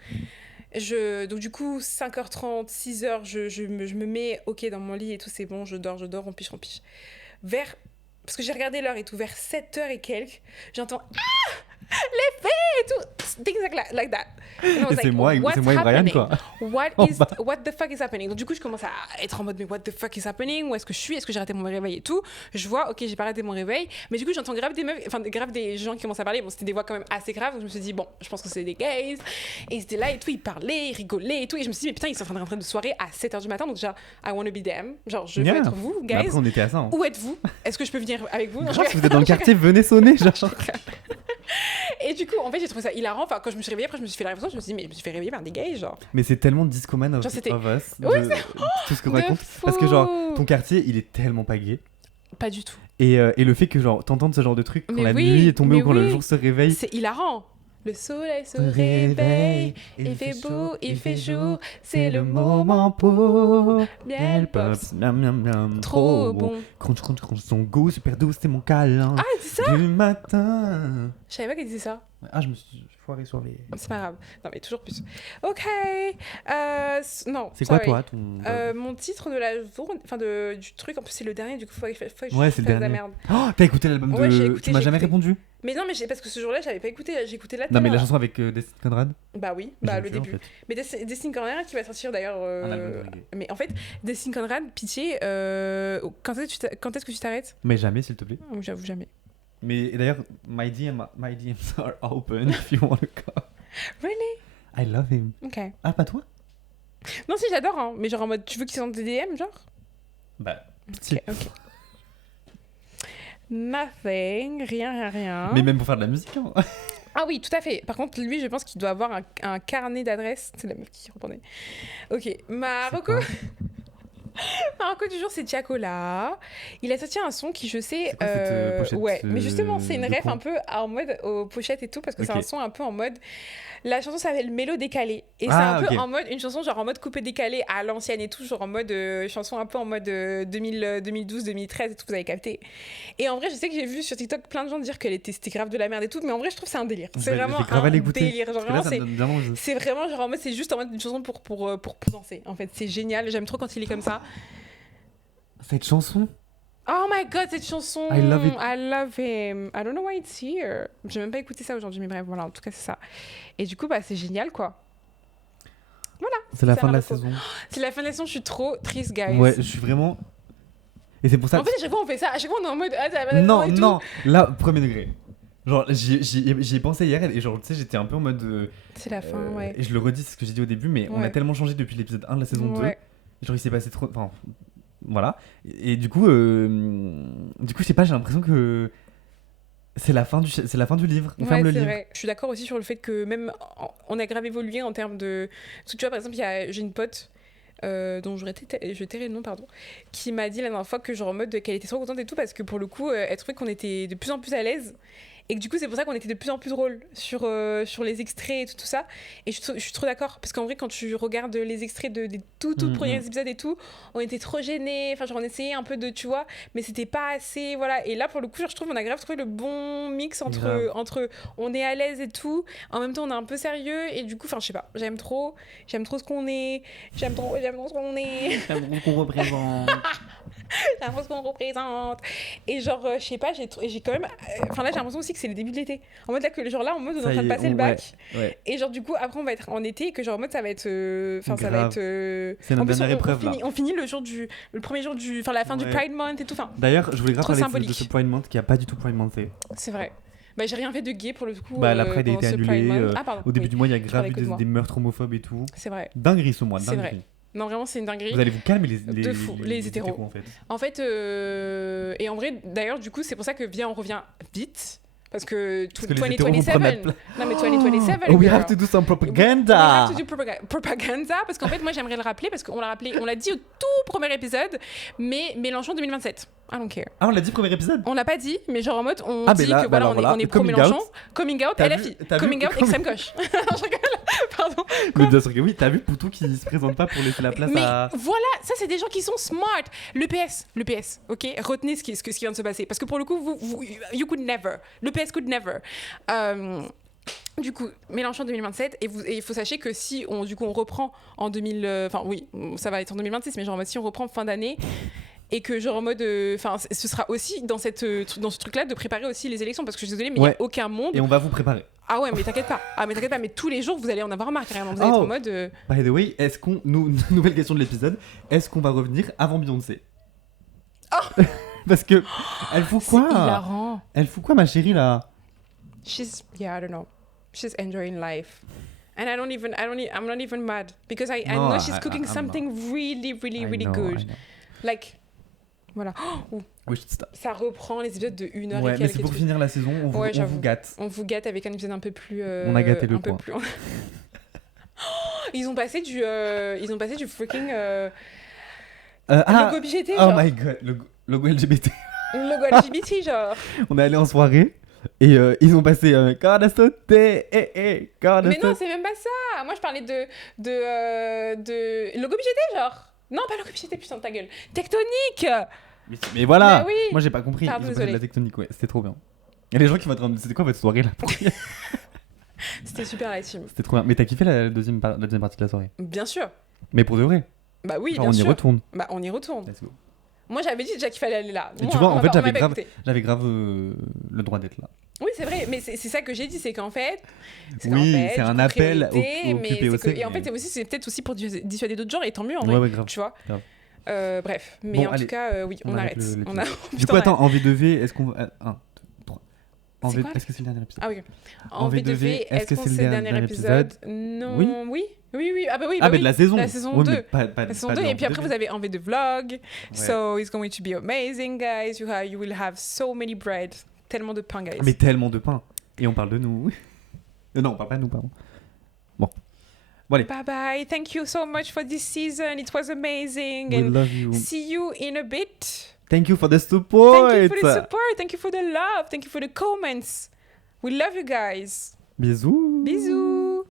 Donc, du coup, 5h30, 6h, je me mets OK dans mon lit et tout, c'est bon, je dors, rempiche. Parce que j'ai regardé l'heure et tout, vers 7h et quelques, j'entends les filles et tout, things like that. And I was Et c'est like, moi et what's Brian happening? quoi. What Bah. the fuck is happening? Donc du coup, je commence à être en mode mais what the fuck is happening? Où est-ce que je suis? Est-ce que j'ai raté mon réveil et tout? Je vois, ok, j'ai pas raté mon réveil, mais du coup, j'entends grave des gens qui commencent à parler. Bon, c'était des voix quand même assez graves, donc je me suis dit bon, je pense que c'est des gays. Et ils étaient là et tout, ils parlaient, ils rigolaient et tout, et je me suis dit mais putain, ils sont en train de rentrer de soirée à 7h du matin, donc genre I wanna be them, genre je veux Yeah. être vous, Mais guys. après, on était à ça. Hein. Où êtes-vous? Est-ce que je peux venir avec vous? Non, Grave, si vous êtes dans le quartier, venez sonner. Genre. Et du coup, en fait, j'ai trouvé ça hilarant. Enfin, quand je me suis réveillée, après, je me suis fait la réflexion, je me suis dit, mais je me suis fait réveiller par des gays, genre. Mais c'est tellement Disco Man of, Genre, c'était- of Us. Ouais, tout ce qu'on de raconte. fou. Parce que genre, ton quartier, il est tellement pas gay. Pas du tout. Et le fait que genre t'entendes ce genre de truc quand Mais la oui, nuit est tombée mais ou quand le oui. jour se réveille. C'est hilarant. Le soleil se réveille, il fait beau, il fait jour, c'est le moment pour miel pops. Miam, miam, miam, Trop bon. Crunch, crunch, crunch, son goût super doux, c'était mon câlin. Ah, c'est ça? Du matin. Je savais pas qu'elle disait ça. Ah, je me suis foiré sur les. C'est pas grave. Non, mais toujours plus. Ok. Non. C'est quoi sorry. toi ton. Mon titre de la journée, du truc, en plus c'est le dernier, du coup faut que je Ouais, fasse c'est le de la dernier. merde. Oh, t'as écouté l'album Ouais, de. j'ai écouté, Tu m'as j'ai jamais écouté. répondu? Mais non, mais parce que ce jour-là j'avais pas écouté, j'ai écouté là. tout Non, à mais la l'heure. chanson avec Destiny Conrad. Bah oui, J'ai le fait, en début. fait. Mais Destiny Conrad qui va sortir d'ailleurs. Un album de reggae. Mais en fait, Destiny Conrad, pitié, quand est-ce que tu t'arrêtes? Mais jamais, s'il te plaît. J'avoue jamais. Mais d'ailleurs, my DMs are open if you want to call. Really? I love him. Ok. Ah, pas toi? Non, si j'adore, hein, mais genre en mode, tu veux qu'ils sentent des DM, genre? Bah, si. Ok. Nothing, rien. Mais même pour faire de la musique, hein. Ah oui, tout à fait. Par contre, lui, je pense qu'il doit avoir un carnet d'adresses. C'est la meuf qui répondait. Ok, ma C'est reco... quoi ma reco du jour, c'est Tiakola. Il a sorti un son qui, je sais... C'est quoi cette pochette, ouais, mais justement, c'est une de ref con un peu en mode aux pochettes et tout, parce que c'est Ok. un son un peu en mode... La chanson s'appelle Mélo décalé. Et c'est Ah, un peu ok. en mode... Une chanson genre en mode coupé décalé à l'ancienne et tout, genre en mode... chanson un peu en mode 2012, 2013 et tout, vous avez capté. Et en vrai, je sais que j'ai vu sur TikTok plein de gens dire que c'était grave de la merde et tout, mais en vrai, je trouve que c'est un délire. C'est Je vais vraiment grave un aller écouter. délire. Genre Parce que là, vraiment, ça me donne bien envie. c'est vraiment genre en mode, c'est juste en mode une chanson pour danser. En fait, c'est génial. J'aime trop quand il est comme ça. Cette chanson? Oh my god, cette chanson! I love it. I love him. I don't know why it's here. J'ai même pas écouté ça aujourd'hui, mais bref, voilà, en tout cas, c'est ça. Et du coup, bah, c'est génial, quoi. C'est la Ça fin de va la beaucoup. saison. C'est la fin de la saison, je suis trop triste, guys. Ouais, je suis vraiment. Et c'est pour ça. En fait, à chaque fois, on fait ça. À chaque fois, on est en mode. Ah, ça va, Non, et tout. non, là, premier degré. Genre, j'y ai pensé hier et genre, tu sais, j'étais un peu en mode. C'est la fin, ouais. Et je le redis, c'est ce que j'ai dit au début, mais on a Ouais. tellement changé depuis l'épisode 1 de la saison 2. Ouais. Genre, il s'est passé trop. Enfin, voilà. Et du coup, je sais pas, j'ai l'impression que c'est la fin du livre. On ferme le livre. Vrai. Je suis d'accord aussi sur le fait que même on a grave évolué en termes de. Parce que tu vois, par exemple, j'ai une pote. Dont je tairai le nom, pardon, qui m'a dit la dernière fois que genre en mode qu'elle était trop contente et tout parce que pour le coup elle trouvait qu'on était de plus en plus à l'aise et que du coup c'est pour ça qu'on était de plus en plus drôle sur les extraits et tout ça. Et je suis trop d'accord parce qu'en vrai quand tu regardes les extraits des tout premiers épisodes et tout, on était trop gênés, enfin genre on essayait un peu de, tu vois, mais c'était pas assez, voilà. Et là pour le coup genre, je trouve on a grave trouvé le bon mix entre on est à l'aise et tout, en même temps on est un peu sérieux et du coup enfin je sais pas, j'aime trop ce qu'on est, j'aime trop ce qu'on est, j'aime trop ce qu'on représente. J'aime trop ce qu'on représente. Et genre je sais pas, j'ai quand même enfin là j'ai l'impression aussi que c'est le début de l'été, en mode là que genre là en mode on est en train de passer le bac et genre du coup après on va être en été et que genre en mode ça va être ça va être c'est notre dernière épreuve là. On finit le premier jour du enfin la fin du Pride Month et tout, enfin d'ailleurs je voulais grave parler de ce Pride Month qui a pas du tout Pride Month. C'est vrai. Bah j'ai rien fait de gay pour le coup. Bah la Pride a été annulée. Au début du mois il y a grave eu des meurtres homophobes et tout. C'est vrai. Dinguerie ce mois, dinguerie. C'est vrai. Non, vraiment, c'est une dinguerie. Vous allez vous calmer les hétéros. En fait, et en vrai, d'ailleurs, du coup, c'est pour ça que on revient vite. Parce que 2027. Non, mais 2027. Oh, we have to do some propaganda. We have to do propaganda. Parce qu'en fait, moi, j'aimerais le rappeler. Parce qu'on l'a dit au tout premier épisode. Mais Mélenchon 2027. I don't care. Ah, on l'a dit premier épisode? On l'a pas dit, mais genre en mode, on dit que voilà, on est pro-Mélenchon. Coming out, LFI. Coming out, extrême gauche. Je rigole. Pardon. Mais bien sûr que oui, t'as vu Poutou qui se présente pas pour laisser la place à. Mais voilà, ça c'est des gens qui sont smart. Le PS, ok? Retenez ce qui vient de se passer. Parce que pour le coup, you could never. Le PS could never. Du coup, Mélenchon 2027, et il faut sachez que si on reprend en 2000. Enfin, oui, ça va être en 2026, mais genre si on reprend fin d'année. Et que genre en mode enfin ce sera aussi dans ce truc là de préparer aussi les élections parce que je suis désolée mais il y a aucun monde et on va vous préparer. Ah ouais mais t'inquiète pas mais tous les jours vous allez en avoir marre carrément, vous allez être en mode by the way, est-ce qu'on nouvelle question de l'épisode, est-ce qu'on va revenir avant Beyoncé? Parce que elle fout quoi? C'est hilarant. Elle fout quoi ma chérie là? I don't know, she's enjoying life. And I'm not even mad because I know she's cooking something really good. Like voilà. Ça reprend les épisodes de 1 heure et quelques. Mais c'est pour finir la saison, on vous gâte. On vous gâte avec un épisode un peu plus. On a gâté le point. Ils ont passé du freaking logo BGT. Oh my god, logo LGBT. Logo LGBT genre. On est allé en soirée et ils ont passé corde à sauter, corde à sauter. Mais non, c'est même pas ça. Moi je parlais de logo BGT genre. Non, pas logo BGT, putain de ta gueule. Tectonique. Mais voilà, oui. Moi j'ai pas compris. Pardon, ils ont passé de la tectonique, ouais, c'était trop bien. Il y a des gens qui vont te rendre. C'était quoi votre soirée là? C'était super la team. C'était trop bien. Mais t'as kiffé la deuxième partie de la soirée? Bien sûr. Mais pour de vrai? Bah oui, enfin, bien sûr. On y retourne. Bah on y retourne. Let's go. Moi j'avais dit déjà qu'il fallait aller là. Et tu vois, en fait j'avais grave le droit d'être là. Oui, c'est vrai, mais c'est ça que j'ai dit, c'est qu'en fait. C'est un appel au QPOC. Et en fait, c'est peut-être aussi pour dissuader d'autres gens, et tant mieux en vrai. Ouais, grave. Tu vois. Grave. Bref, mais en tout cas, oui, on arrête. Du coup, attends, en V2V, est-ce qu'on va. 1, 2, 3. Est-ce que c'est le dernier épisode? Ah oui. En V2V, est-ce que c'est le dernier épisode? Non. Oui. Ah bah oui. Ah, mais de la saison. La saison 2. La saison 2. Et puis après, vous avez en V2 vlog. Ouais. So it's going to be amazing, guys. You will have so many bread. Tellement de pain, guys. Mais tellement de pain. Et on parle de nous. Non, on parle pas de nous, pardon. Bon, allez. Bye bye. Thank you so much for this season. It was amazing. We love you. See you in a bit. Thank you for the support. Thank you for the support. Thank you for the love. Thank you for the comments. We love you guys. Bisous. Bisous.